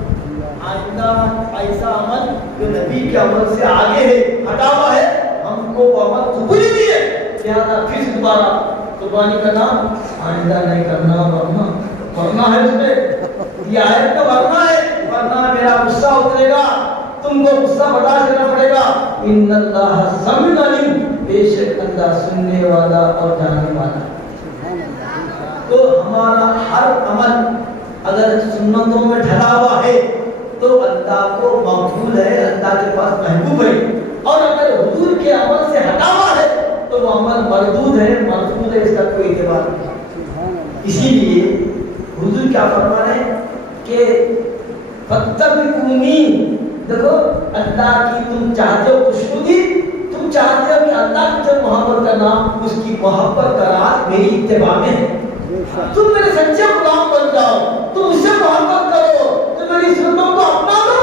آئندہ ایسا عمل جو نبی کے عمل سے آگے ہے ہٹا ہوا ہے ہم کو وہ عمل قبول ہی نہیں ہے. لہٰذا پھر سے دوبارہ قربانی کرنا آئندہ نہیں کرنا، ورنہ ہے اس میں یہ آیت کا ورنہ ہے، ورنہ میرا غصہ اترے گا، تم کو غصہ برداشت کرنا پڑے گا. ان اللہ سمیع علیم، بے شک اللہ سننے والا اور جاننے والا. تو ہمارا ہر عمل اگر سنتوں میں ڈھلا ہوا ہے تو اللہ کو مقبول ہے، اللہ کے پاس محبوب ہے. اور اگر حضور کے عمل سے ہٹا ہوا ہے تو وہ عمل مردود ہے، مرفوض ہے، اس کا کوئی اعتبار نہیں. اسی لیے حضور کیا فرما رہے ہیں کہ فاتبعونی، دیکھو اللہ کی تم چاہتے ہو خوشنودی، تم چاہتے ہو کہ اللہ کی جب محبت کرنا اس کی محبت کا راز میری اتباع میں ہے. تم میرے سچے غلام بن جاؤ، تم اس سے محبت کرو، تم میری سنتوں کو اپنا دو،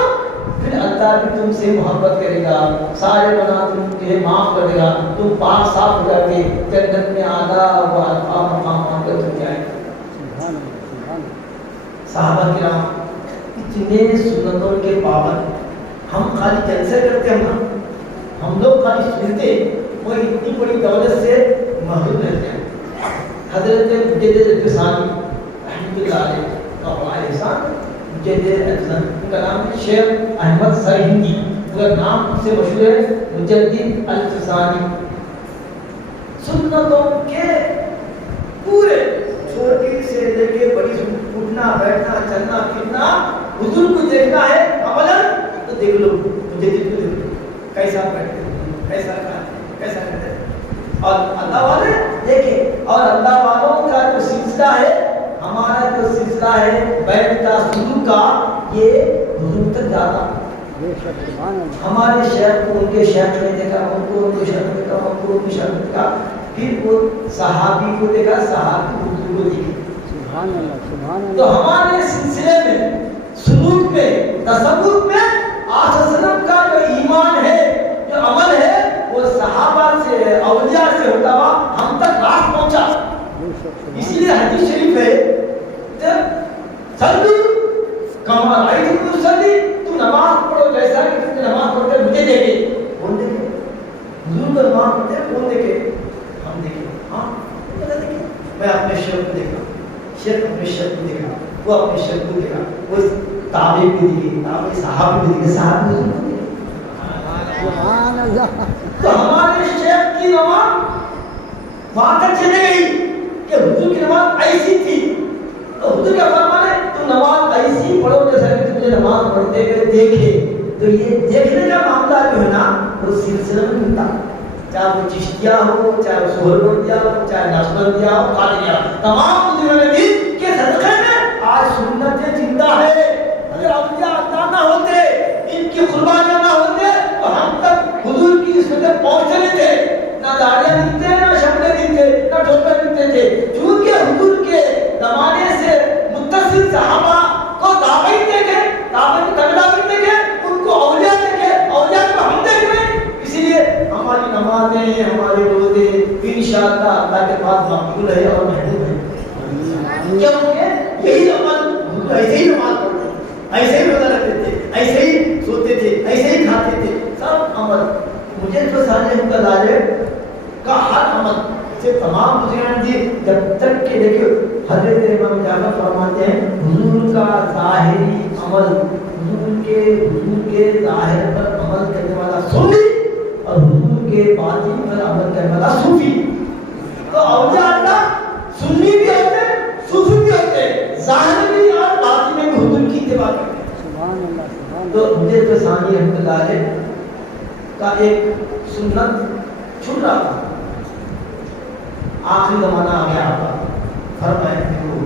پھر اللہ بھی تم سے محبت کرے گا، سارے گناہ تمہیں معاف کر دے گا، تم پاک صاف ہو جا کے جنت میں اعلیٰ و ارفع مقام پا کر تم جائے. صحابہ کرام اتنے سنتوں کے پابند، ہم خالی جلسے کرتے ہیں نا، ہم لوگ خالی سنتے وہ اتنی بڑی دولت سے محروم رہتے ہیں. حضرت مجدد الفسانی رحمۃ اللہ علیہ کا بڑا احسان، مجدد الفسانی ان کا نام شیخ احمد سرہندی، مگر نام سے مشہور ہے مجدد الفسانی. سنتوں کے پورے چھوٹی سے لے کے بڑی، اٹھنا بیٹھنا چلنا پھرنا، حضور کو دیکھنا ہے عملاً تو دیکھ لو مجدد کو دیکھ لو کیسا بیٹھتے کیسا کھاتے کیسا کرتے. اور اللہ والے دیکھیں، اور اللہ والوں کا جو سلسلہ ہے، ہمارا جو سلسلہ ہے بیت کا سلوک کا، یہ حضور تک جاتا. ہمارے شیخ کو ان کے شیخ نے دیکھا، ان کو ان کے شیخ نے دیکھا، ان کو ان کے شیخ نے دیکھا، پھر وہ صحابی کو دیکھا، صحابی حضور کو دیکھے. تو ہمارے سلسلے میں، سلوک میں، تصوف میں آج وسلم کا جو ایمان ہے، جو عمل ہے، وہ صحابہ سے، اولیاء سے ہوتا ہوا ہم تک راست پہنچا. اسی لیے حدیث شریف ہے صلو کما رأیتمونی اصلی، تو نماز پڑھو جیسا کہ تم نے نماز پڑھتے مجھے دیکھے. کون دیکھے؟ حضور کو نماز پڑھتے کون دیکھے؟ ہم دیکھے. ہاں میں اپنے شیخ کو دیکھا، شیخ اپنے شیخ کو دیکھا، وہ اپنے شیخ کو دیکھا، وہ تابعی کو دیکھے، تابعی صحابی کو دیکھے، صحابی حضور کو دیکھے. سبحان اللہ. تو ہمارے شیخ کی نماز وہاں تک چلے گئی کہ حضور کی نماز ایسی تھی. تو حضور کیا فرمانے تو نماز ایسی پڑھو جیسا کہ تجھے نماز پڑھتے ہوئے دیکھے. تو یہ دیکھنے کا معاملہ جو ہے نا وہ سلسلہ میں ملتا، چاہے وہ چشتیہ ہو، چاہے وہ سہروردیہ ہو، چاہے نقشبندیہ ہو، قادریہ، تمام بزرگوں نے دین کے صدقے میں آج سنتیں زندہ ہے. اگر اولیاء اللہ نہ ہوتے، ان کی قربانیاں نہ ہوتے تو ہم تک حضور کی سنت پہنچے نہیں تھے. نہ داڑیاں دکھتے، نہ شملے دکھتے، نہ ٹوپے دکھتے تھے. چونکہ حضور کے زمانے سے متصل صحابہ کو دعوت دیکھے، دعوت تقدام دیکھے، ان کو اولیاء دیکھے، اولیاء کو ہم دیکھ رہے ہیں. اسی لیے ہماری نمازیں، ہمارے روزے انشاءاللہ اللہ کے پاس مقبول ہے اور محبوب ہے. کیونکہ یہی عمل ایسے ہی نماز پڑھتے تھے، ایسے ہی روزہ رکھتے تھے، ایسے ہی سوتے تھے، ایسے ہی کھاتے تھے. سب عمل مجھے تو سارے مقدارے کا ہر عمل سے تمام بزرگان دی جب تک کہ دیکھو حضرت امام جعفر فرماتے ہیں حضور کا ظاہری عمل، حضور کے ظاہر پر عمل کرنے والا سنی اور حضور کے باطن پر عمل کرنے والا صوفی. تو اولیاء اللہ سنی بھی ہوتے ہیں، صوفی بھی ہوتے ہیں، ظاہر بھی اور باطن میں بھی حضور کی اتباع کرتے ہیں. تو مجھے تو ثانی رحمۃ اللہ علیہ کا ایک سنت چھوٹ رہا تھا. آخری زمانہ آ گیا آپ کا. فرمائے دیکھو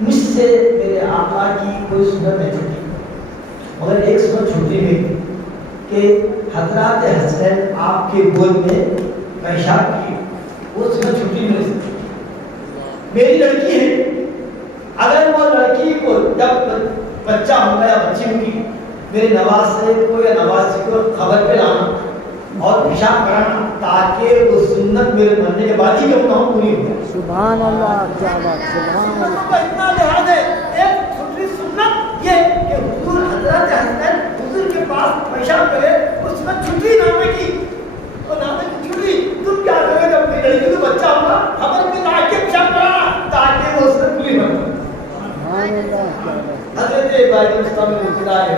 مجھ سے میرے آقا کی کوئی سنت نہیں چھوٹی مگر ایک سنت چھوٹی ہوئی کہ حضرات حسین آپ کے گود میں پیشاب کی. وہ سنت چھوٹی نہیں سکتی. میری لڑکی ہے, اگر وہ لڑکی کو جب بچہ ہوگا یا بچی ہوگی میرے نواز سے کو یا نواز کو خبر پہ لانا اور پیشاب کرانا تاکہ وہ سنت میرے مرنے کے بعد ہی جب کہوں پوری ہو. سبحان اللہ. کیا بات. سبحان اللہ. اتنا لحاظ ہے. ایک چھوٹی سنت یہ کہ حضور حضرت حسین حضور کے پاس پیشاب کرے, وہ سنت چھٹی نامے کی. اور نامے کی چھٹی تم کیا کرے جب میری لڑکی کو بچہ ہوگا خبر پہ لا کے پیشاب کرانا تاکہ وہ سنت پوری ہو. سبحان اللہ. حضرت ابراہیم اسلام میں ابتدا ہے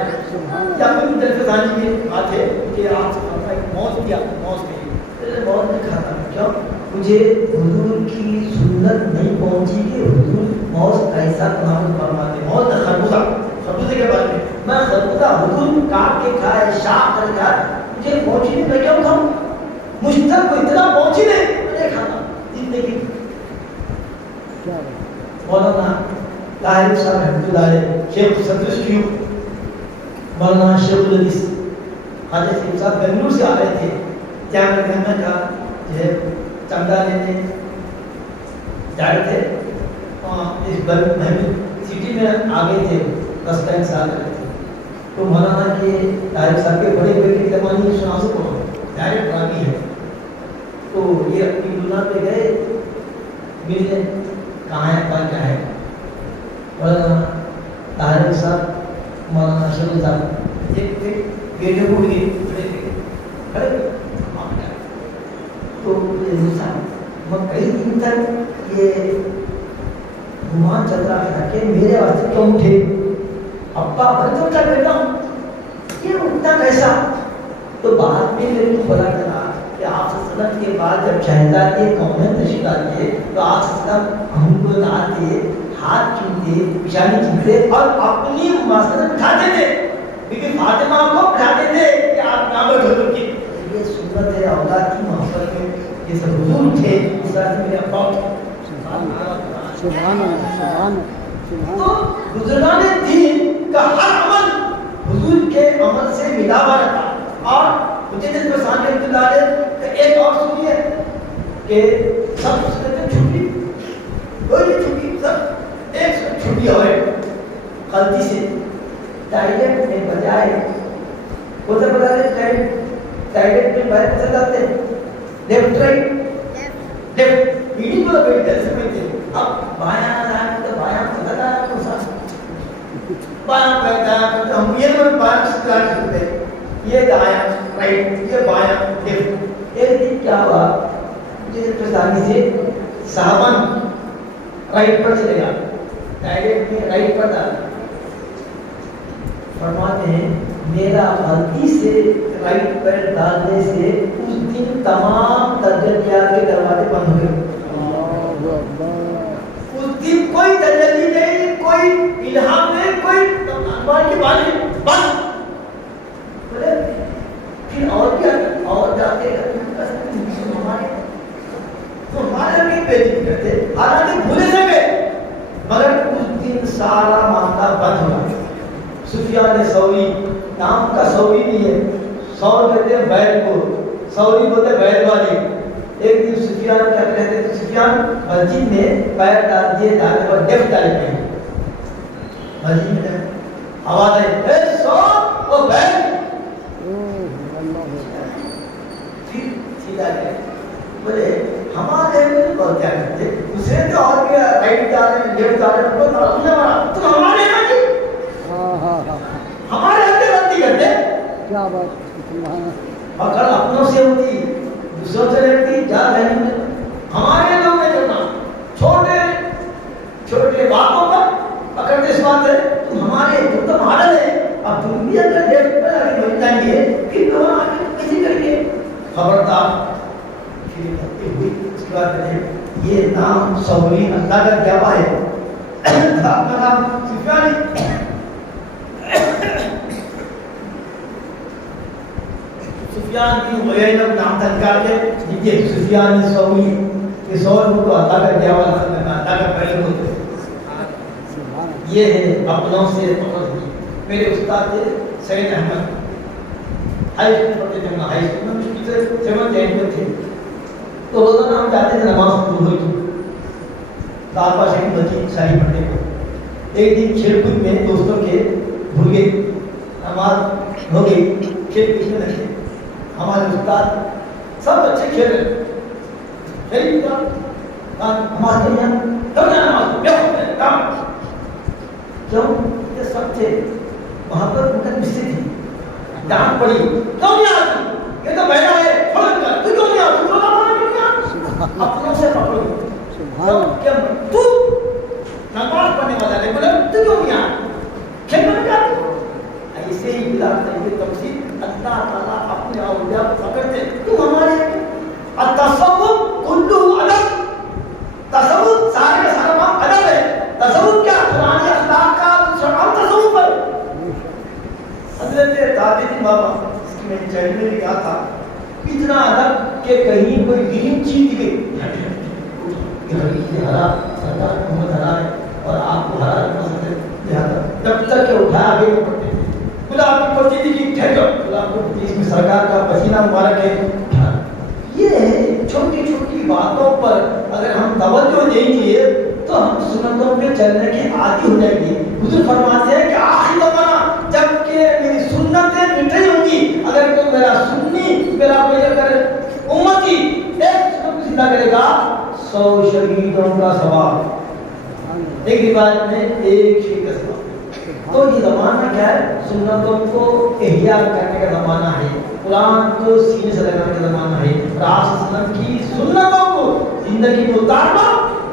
یا پھر مدرسہ ثانی کی بات ہے کہ آپ سے فرمایا ایک موت کیا, موت کی موت نہیں کھاتا. کیوں؟ مجھے حضور کی سنت نہیں پہنچی کہ حضور موت کیسا تناول فرماتے. موت خربوزہ, خربوزے کے بارے میں خربوزہ حضور کاٹ کے کھائے, شاپ کر کھائے, مجھے پہنچی نہیں, میں کیوں کھاؤں؟ مجھ تک کو اتنا پہنچی نہیں, میں نہیں کھاتا زندگی. مولانا طاہر صاحب رحمۃ اللہ علیہ, شیخ صدرشکیو, مولانا شیخ الحدیث خواجہ سید صاحب بنگلور سے آ رہے تھے جامعہ رحمہ کا جو ہے چندہ لینے جا رہے تھے. اس محمود سٹی میں آگے تھے, 10 سال رہے تھے. تو مولانا کے طاہر صاحب کے بڑے بیٹے زمانی شناسو کو ڈائریکٹ راوی ہے. تو یہ اپنی دنیا پہ گئے ملنے, کہاں ہے کہاں کیا ہے. مولانا طاہر صاحب مولانا شیخ صاحب دیکھتے بیٹے کو بھی کھڑے تو میں کئی دن تک یہ گمان چل رہا تھا کہ میرے واسطے کیوں اٹھے, ابا بن تو کیا بیٹا ہوں, یہ اٹھنا کیسا. تو بعد میں میرے کو پتا چلا کہ آپ سلطنت کے بعد جب شہزادی قومیں تشریف لاتے تو آپ سلطنت ہم کو لاتے, ہاتھ چومتے, پیشانی چومتے اور اپنی مسند اٹھاتے تھے, کیونکہ فاطمہ کو بٹھاتے تھے کہ آپ نام حضور کی. یہ سنت ہے اولاد کی محبت میں, یہ سب حضور تھے, اس طرح سے میرے ابا سبحان اللہ. سبحان. تو بزرگان دین کا ہر عمل حضور کے عمل سے ملا ہوا رہتا. اور مجھے جس پر سامنے ابتدا ہے ایک اور سنیے کہ سب اس کہتے چھٹی, کوئی چھٹی, سب ایک چھٹی ہوئے غلطی سے ٹائلٹ میں بجائے ہوتا بتا رہے ٹائلٹ میں باہر پسند آتے ہیں لیفٹ رائٹ لیفٹ میڈنگ کو بیٹھ کر سمجھتے. اب بایاں جائیں تو بایاں پسند آیا تو بایاں بیٹھا ہم یہ میں بایاں سکھا سکتے ہیں, یہ دایاں رائٹ, یہ بایاں لیفٹ. ایک دن کیا ہوا, مجھے پریشانی سے صحابن رائٹ پر چلے گا, ٹائلٹ میں رائٹ پر ڈالا. فرماتے ہیں میرا غلطی سے رائٹ پر ڈالنے سے اس دن تمام تجلیات کے دروازے بند ہو گئے. اس دن کوئی تجلی نہیں, کوئی الہام نہیں, کوئی انوار کی بات نہیں, بند. پھر اور کیا, اور جاتے ہمارے بھی پیجی کرتے, حالانکہ بھولے سے گئے, مگر اس دن سارا معاملہ بند ہو گیا. سفیان ثوری نام کا ثوری نہیں ہے, ثور کہتے ہیں بیل کو, ثوری بولتے ہیں بیل والے. ایک دن سفیان کیا کہتے ہیں, سفیان مسجد میں پیر ڈال دیے, ڈالنے پر ڈیف ڈالے گئے مسجد میں, آواز آئی اے ثور او بیل, پھر سیدھا گئے. بولے ہمارے بہت کیا کرتے, دوسرے تو اور بھی رائٹ ڈالے لیفٹ ڈالے, تم ہمارے یہاں جی ہمارے ہاتھ غلطی کرتے. کیا بات. پکڑ اپنوں سے ہوتی, دوسروں سے رہتی, جا رہنے میں ہمارے لوگ میں چلنا, چھوٹے چھوٹے باتوں پر پکڑتے اس بات ہے تم ہمارے, تم تو ماڈل ہے, اب تم بھی اگر لیفٹ پر آگے بڑھ جائیں گے پھر تو ہم آگے کیسے کریں گے. خبردار. پھر غلطی ہوئی, اس کے بعد ہے یہ نام ثوری اللہ کا دیا ہوا ہے, اپنا نام سفیان سفیان بن عیینہ نام تھا نکال کے لکھیے سفیان ثوری، اس اور کو اللہ کا دیا والا اللہ کا کریم ہوتے ہیں۔ یہ ہے اپنوں سے پکڑ ہوئی۔ میرے استاد تھے سید احمد، ہائی اسکول پڑھتے تھے، ہائی اسکول میں ٹیچر 7th 8th میں تھے، تو روزانہ ہم جاتے تھے نماز شروع ہوئی تھی دار پاس ایک بچی شاہی پڑھنے کو۔ ایک دن کھیل کود میں دوستوں کے بھول گئے، نماز ہو گئی، کھیل کود میں لگے، ہمارے استاد سب بچے کھیل رہے شریف کا نماز کے لیے کب جانا نماز کام کیوں یہ سب تھے وہاں پر ان کا مصری تھی، ڈانٹ پڑی کیوں نہیں آتی، یہ تو بیٹھا ہے چھوڑ کر تو کیوں نہیں آتی، تو اپنوں سے پکڑو تو نماز پڑھنے والا ہے بولے تو کیوں نہیں آتی کھیل میں کیا ایسے ہی بلا یہ تفصیل اللہ تعالیٰ اپنے اولیاء کو پکڑتے تو ہمارے التصوف کلو ادب، تصوف سارے کا سارا کام ادب ہے، تصوف کیا قرآن اخلاق کا شرم تصوف ہے۔ حضرت تاجدین بابا اس کی میں نے چینل میں لکھا تھا اتنا ادب کہ کہیں کوئی گرین چیز گئی یہ ہرا سرکار حکومت ہرا ہے اور آپ کو ہرا رکھنا سکتے لہٰذا جب تک کہ اٹھایا آگے نہیں پڑتے تھے خدا آپ کی پرچی تھی کہ ٹھہرو خدا آپ کو اس میں سرکار کا پسینہ مبارک ہے اٹھا۔ یہ چھوٹی چھوٹی باتوں پر اگر ہم توجہ دیں گے تو ہم سنتوں پہ چلنے کے عادی ہو جائیں گے۔ حضور فرماتے ہیں کہ آخری زمانہ جب کہ میری سنتیں مٹ رہی ہوں گی، اگر کوئی میرا سنی میرا کوئی اگر امتی ایک سنت کو زندہ کرے گا 100 شہیدوں کا ثواب، ایک روایت میں ایک شہید کا ثواب۔ تو یہ زمانہ کیا ہے؟ سنتوں کو احیاء کرنے کا زمانہ ہے، قرآن کو سینے سے لگانے کا زمانہ ہے، رسول کی سنتوں کو زندگی میں اتارنا۔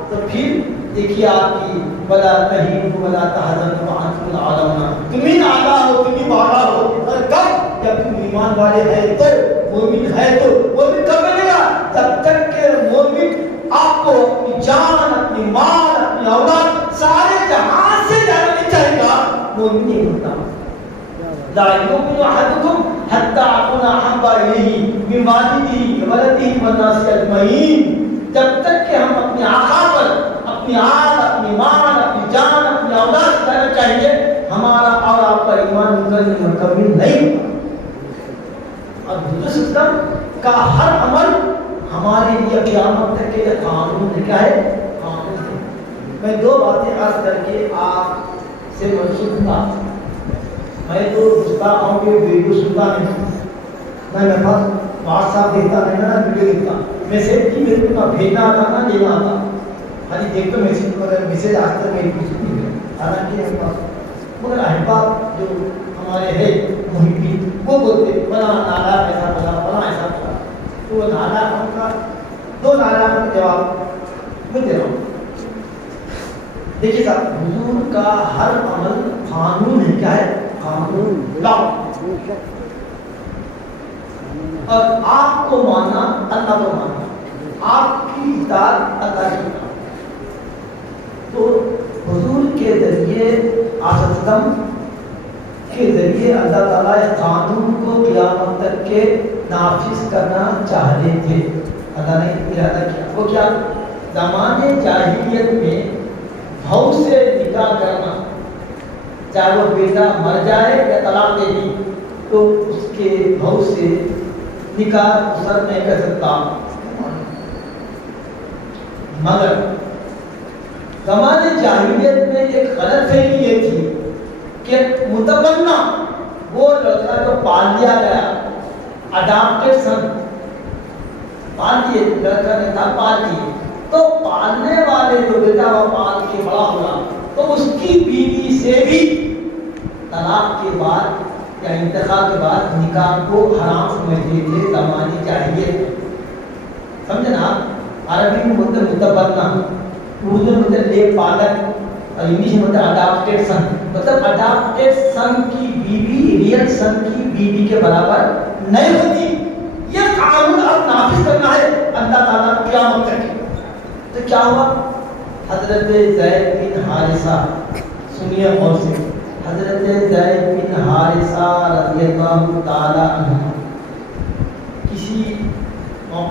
تو پھر دیکھیے آپ کی ولا تہینوا ولا تحزنوا وانتم الاعلون، تم ہی اعلیٰ ہو، تم ہی بالا ہو۔ اور کب؟ جب تم ایمان والے ہیں تو، مومن ہے تو۔ مومن کب ملے گا؟ جب تک کہ مومن آپ کو اپنی جان، اپنی مال، اپنی اولاد سارے جہان سے زیادہ نہیں چاہے گا، مومن نہیں ہوتا۔ لا يؤمن احدكم حتى اكون احب اليه من والده وولده والناس اجمعين۔ جب تک کہ ہم اپنے آقا پر اپنی آل، اپنی مال، اپنی جان، اپنی اولاد دینا چاہیے، ہمارا اور آپ کا ایمان مکمل نہیں ہوگا۔ اور حضور صلی اللہ علیہ وسلم کا ہر عمل ہمارے لیے قیامت تک کے قانون کیا ہے؟ قانون ہے۔ میں 2 باتیں عرض کر کے آپ سے منسوخ ہوں۔ میں تو گستاخ ہوں کہ ویڈیو سنتا نہیں، میں میرے پاس واٹس ایپ دیکھتا نہیں نا ویڈیو دیکھتا، میسج کی میرے کو نہ بھیجنا آتا نہ لینا آتا، خالی دیکھ تو میسج آج تک میری کچھ نہیں ہے، حالانکہ میرے پاس مگر احباب جو ہمارے ہے محبین وہ بولتے فلاں نالا ایسا بولا، فلاں ایسا بولا، تو وہ نالا ہم کا 2 نالا کا جواب میں دے رہا ہوں۔ دیکھیے صاحب حضور کا ہر عمل قانون ہے، کیا ہے؟ قانون، لا۔ اور آپ کو ماننا اللہ کو ماننا، آپ کی اطاعت اللہ کی اطاعت۔ تو حضور کے ذریعے آسدم کے ذریعے اللہ تعالیٰ قانون کو قیامت تک کے نافذ کرنا چاہتے تھے، اللہ نے ارادہ کیا۔ وہ کیا؟ زمانے جاہلیت میں بہو سے نکاح کرنا، چاہے وہ بیٹا مر جائے یا طلاق دے دی تو اس کے بہو سے نکاح سر نہیں کر سکتا، مگر زمانے جاہلیت میں ایک غلط فہمی یہ تھی کہ متبنہ وہ لڑکا جو پال دیا گیا، اڈاپٹڈ سن پال دیے، لڑکا نے تھا پال دیے، تو پالنے والے جو بیٹا وہ پال کے بڑا ہوا تو اس کی بیوی سے بھی طلاق کے بعد یا انتقال کے بعد نکاح کو حرام سمجھتے تھے زمانے جاہلیت۔ سمجھے نا؟ عربی میں بولتے متبنہ، اردو میں بولتے لے پالک، اور انگلش میں بولتے اڈاپٹڈ سن، مطلب اڈاپٹڈ سن کی بیوی ریئل سن کی بیوی کے برابر نہیں ہوتی۔ یہ قانون اب نافذ کرنا ہے اللہ تعالیٰ قیامت تک۔ تو کیا ہوا؟ حضرت زید بن حارثہ، سنیے غور سے، حضرت زید بن حارثہ رضی اللہ تعالی عنہ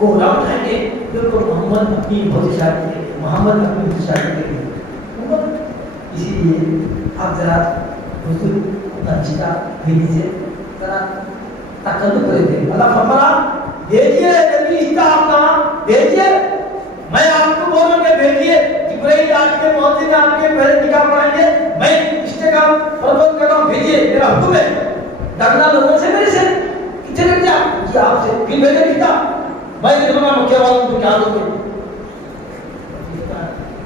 کوہرا اٹھائیں گے جو محمد اپنی بہت شادی کے محمد اپنی شادی کے لیے اسی لیے آپ ذرا حضور اپنا چیتا بھیجی سے ذرا تقدم کرے تھے اللہ فرمایا بھیجیے نبی رشتہ اپنا بھیجیے میں آپ کو بولوں کہ بھیجیے جبرائیل آپ کے موضوع آپ کے پہلے نکاح پڑھائیں گے میں رشتے کا پرپوز کر رہا ہوں بھیجیے میرا حکم ہے ڈرنا لوگوں سے میرے سے کتنے کرتے آپ جی آپ سے پھر بھیجے رشتہ میں دلوں میں کیا والوں کو کیا دوں گے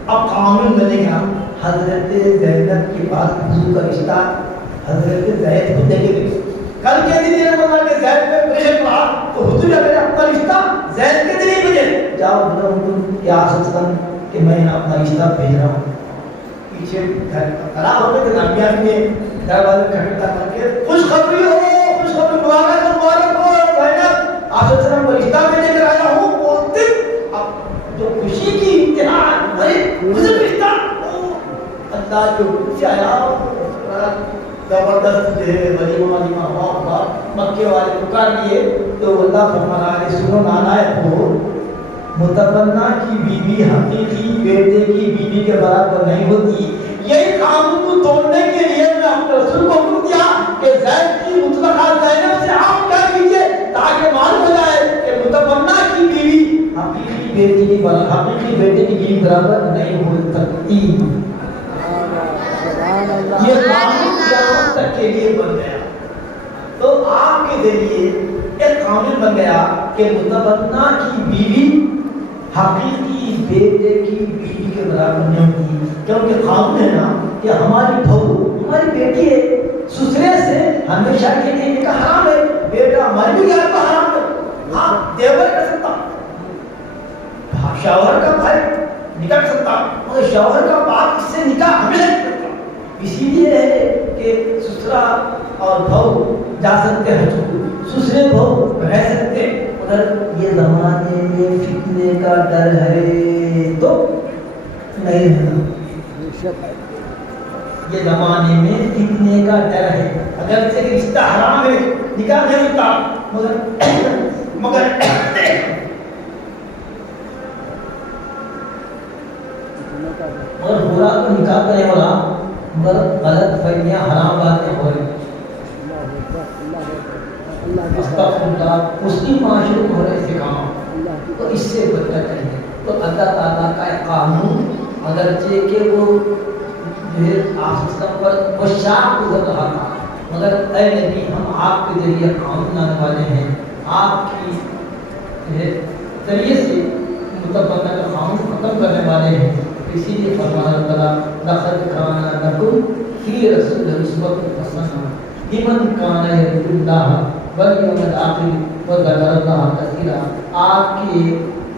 اب قانون بنے گا حضرت زینب کے پاس حضور کا رشتہ حضرت زید کو دے گے کل کے دن یہ بتا کہ زید پہ پریشر پڑا تو حضور نے میرا اپنا رشتہ زید کے دن ہی بھیجے جاؤ بولو حضور کیا سچتن کہ میں اپنا رشتہ بھیج رہا ہوں پیچھے خراب ہو گئے تھے نامیاں میں دروازے کھٹکھٹا کر کے خوشخبری مبارک ہو زینب آپ سچتن کو رشتہ بھیجے کر آیا ہوں وہ دن اب جو خوشی کی انتہا ارے حضور رشتہ اللہ جو سے آیا زبردست جو ہے ولیمہ ولیمہ ہوا مکے والے پکار لیے تو اللہ فرما رہا ہے سنو نانا کو متبنہ کی بیوی حقیقی بیٹے کی بیوی کے برابر نہیں ہوتی یہی قانون کو توڑنے کے لیے میں اپنے رسول کو حکم دیا کہ زید کی مطلقہ زینب سے آپ کیا کیجئے تاکہ معلوم ہو جائے کہ متبنہ کی بیوی حقیقی بیٹے کی بیوی برابر نہیں ہو سکتی یہ قانون قیامت تک کے لیے بن گیا تو آپ کے ذریعے ایک قانون بن گیا کہ متبنہ کی بیوی حقیقی بیٹے کی بیوی کے برابر نہیں ہوتی کیونکہ قانون ہے نا کہ ہماری بہو ہماری بیٹی ہے سسرے سے ہمیشہ کے لیے نکاح حرام ہے بیٹا ہماری بھی گھر کا حرام ہے آپ دیور کر سکتا شوہر کا بھائی نکاح کر سکتا مگر شوہر کا باپ اس سے نکاح ہمیشہ نہیں کرتا اسی لیے ہے کہ سسرا اور بہو جا سکتے ہیں سسرے بہو رہ سکتے مگر یہ زمانے میں فتنے کا ڈر ہے تو نہیں رہنا یہ زمانے میں فتنے کا ڈر ہے اگر سے رشتہ حرام ہے نکاح نہیں ہوتا مگر برا تو نکاح کرنے والا مگر غلط فہمیاں حرام باتیں ہو رہی مسلم معاشرے میں ہو رہے سے کام تو اس سے بچنا چاہیے تو اللہ تعالیٰ کا ایک قانون اگرچہ کہ وہ جو ہے آسمان پر بشاک گزر رہا تھا مگر اے نبی ہم آپ کے ذریعے قانون لانے والے ہیں آپ کی ذریعے سے متبنہ کا قانون ختم کرنے والے ہیں اسی لیے فرمایا اللہ لقد کان لکم فی رسول اسوۃ حسنہ لمن کان یرجو اللہ والیوم الآخر وذکر اللہ کثیرا آپ کے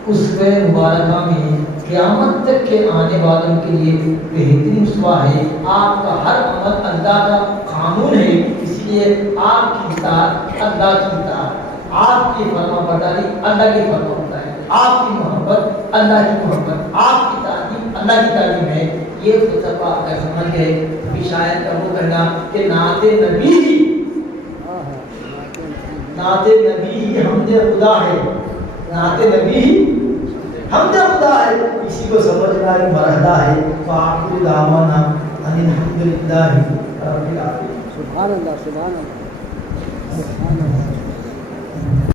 اسوہ مبارکہ میں قیامت تک کے آنے والوں کے لیے بہترین اسوہ ہے آپ کا ہر عمل اللہ کا قانون ہے اس لیے آپ کی اطاعت اللہ کی اطاعت آپ کی فرما برداری اللہ کی فرما برداری آپ کی محبت اللہ کی محبت آپ کی تعلیم اللہ کی تعلیم ہے یہ فلسفہ اگر سمجھ گئے تو شاید کا وہ کہنا کہ نعت نبی ہی حمد خدا ہے نعت نبی ہی حمد خدا ہے اسی کو سمجھنا ایک مرحلہ ہے فآخر دعوانا ان الحمد للہ رب العالمین سبحان اللہ سبحان اللہ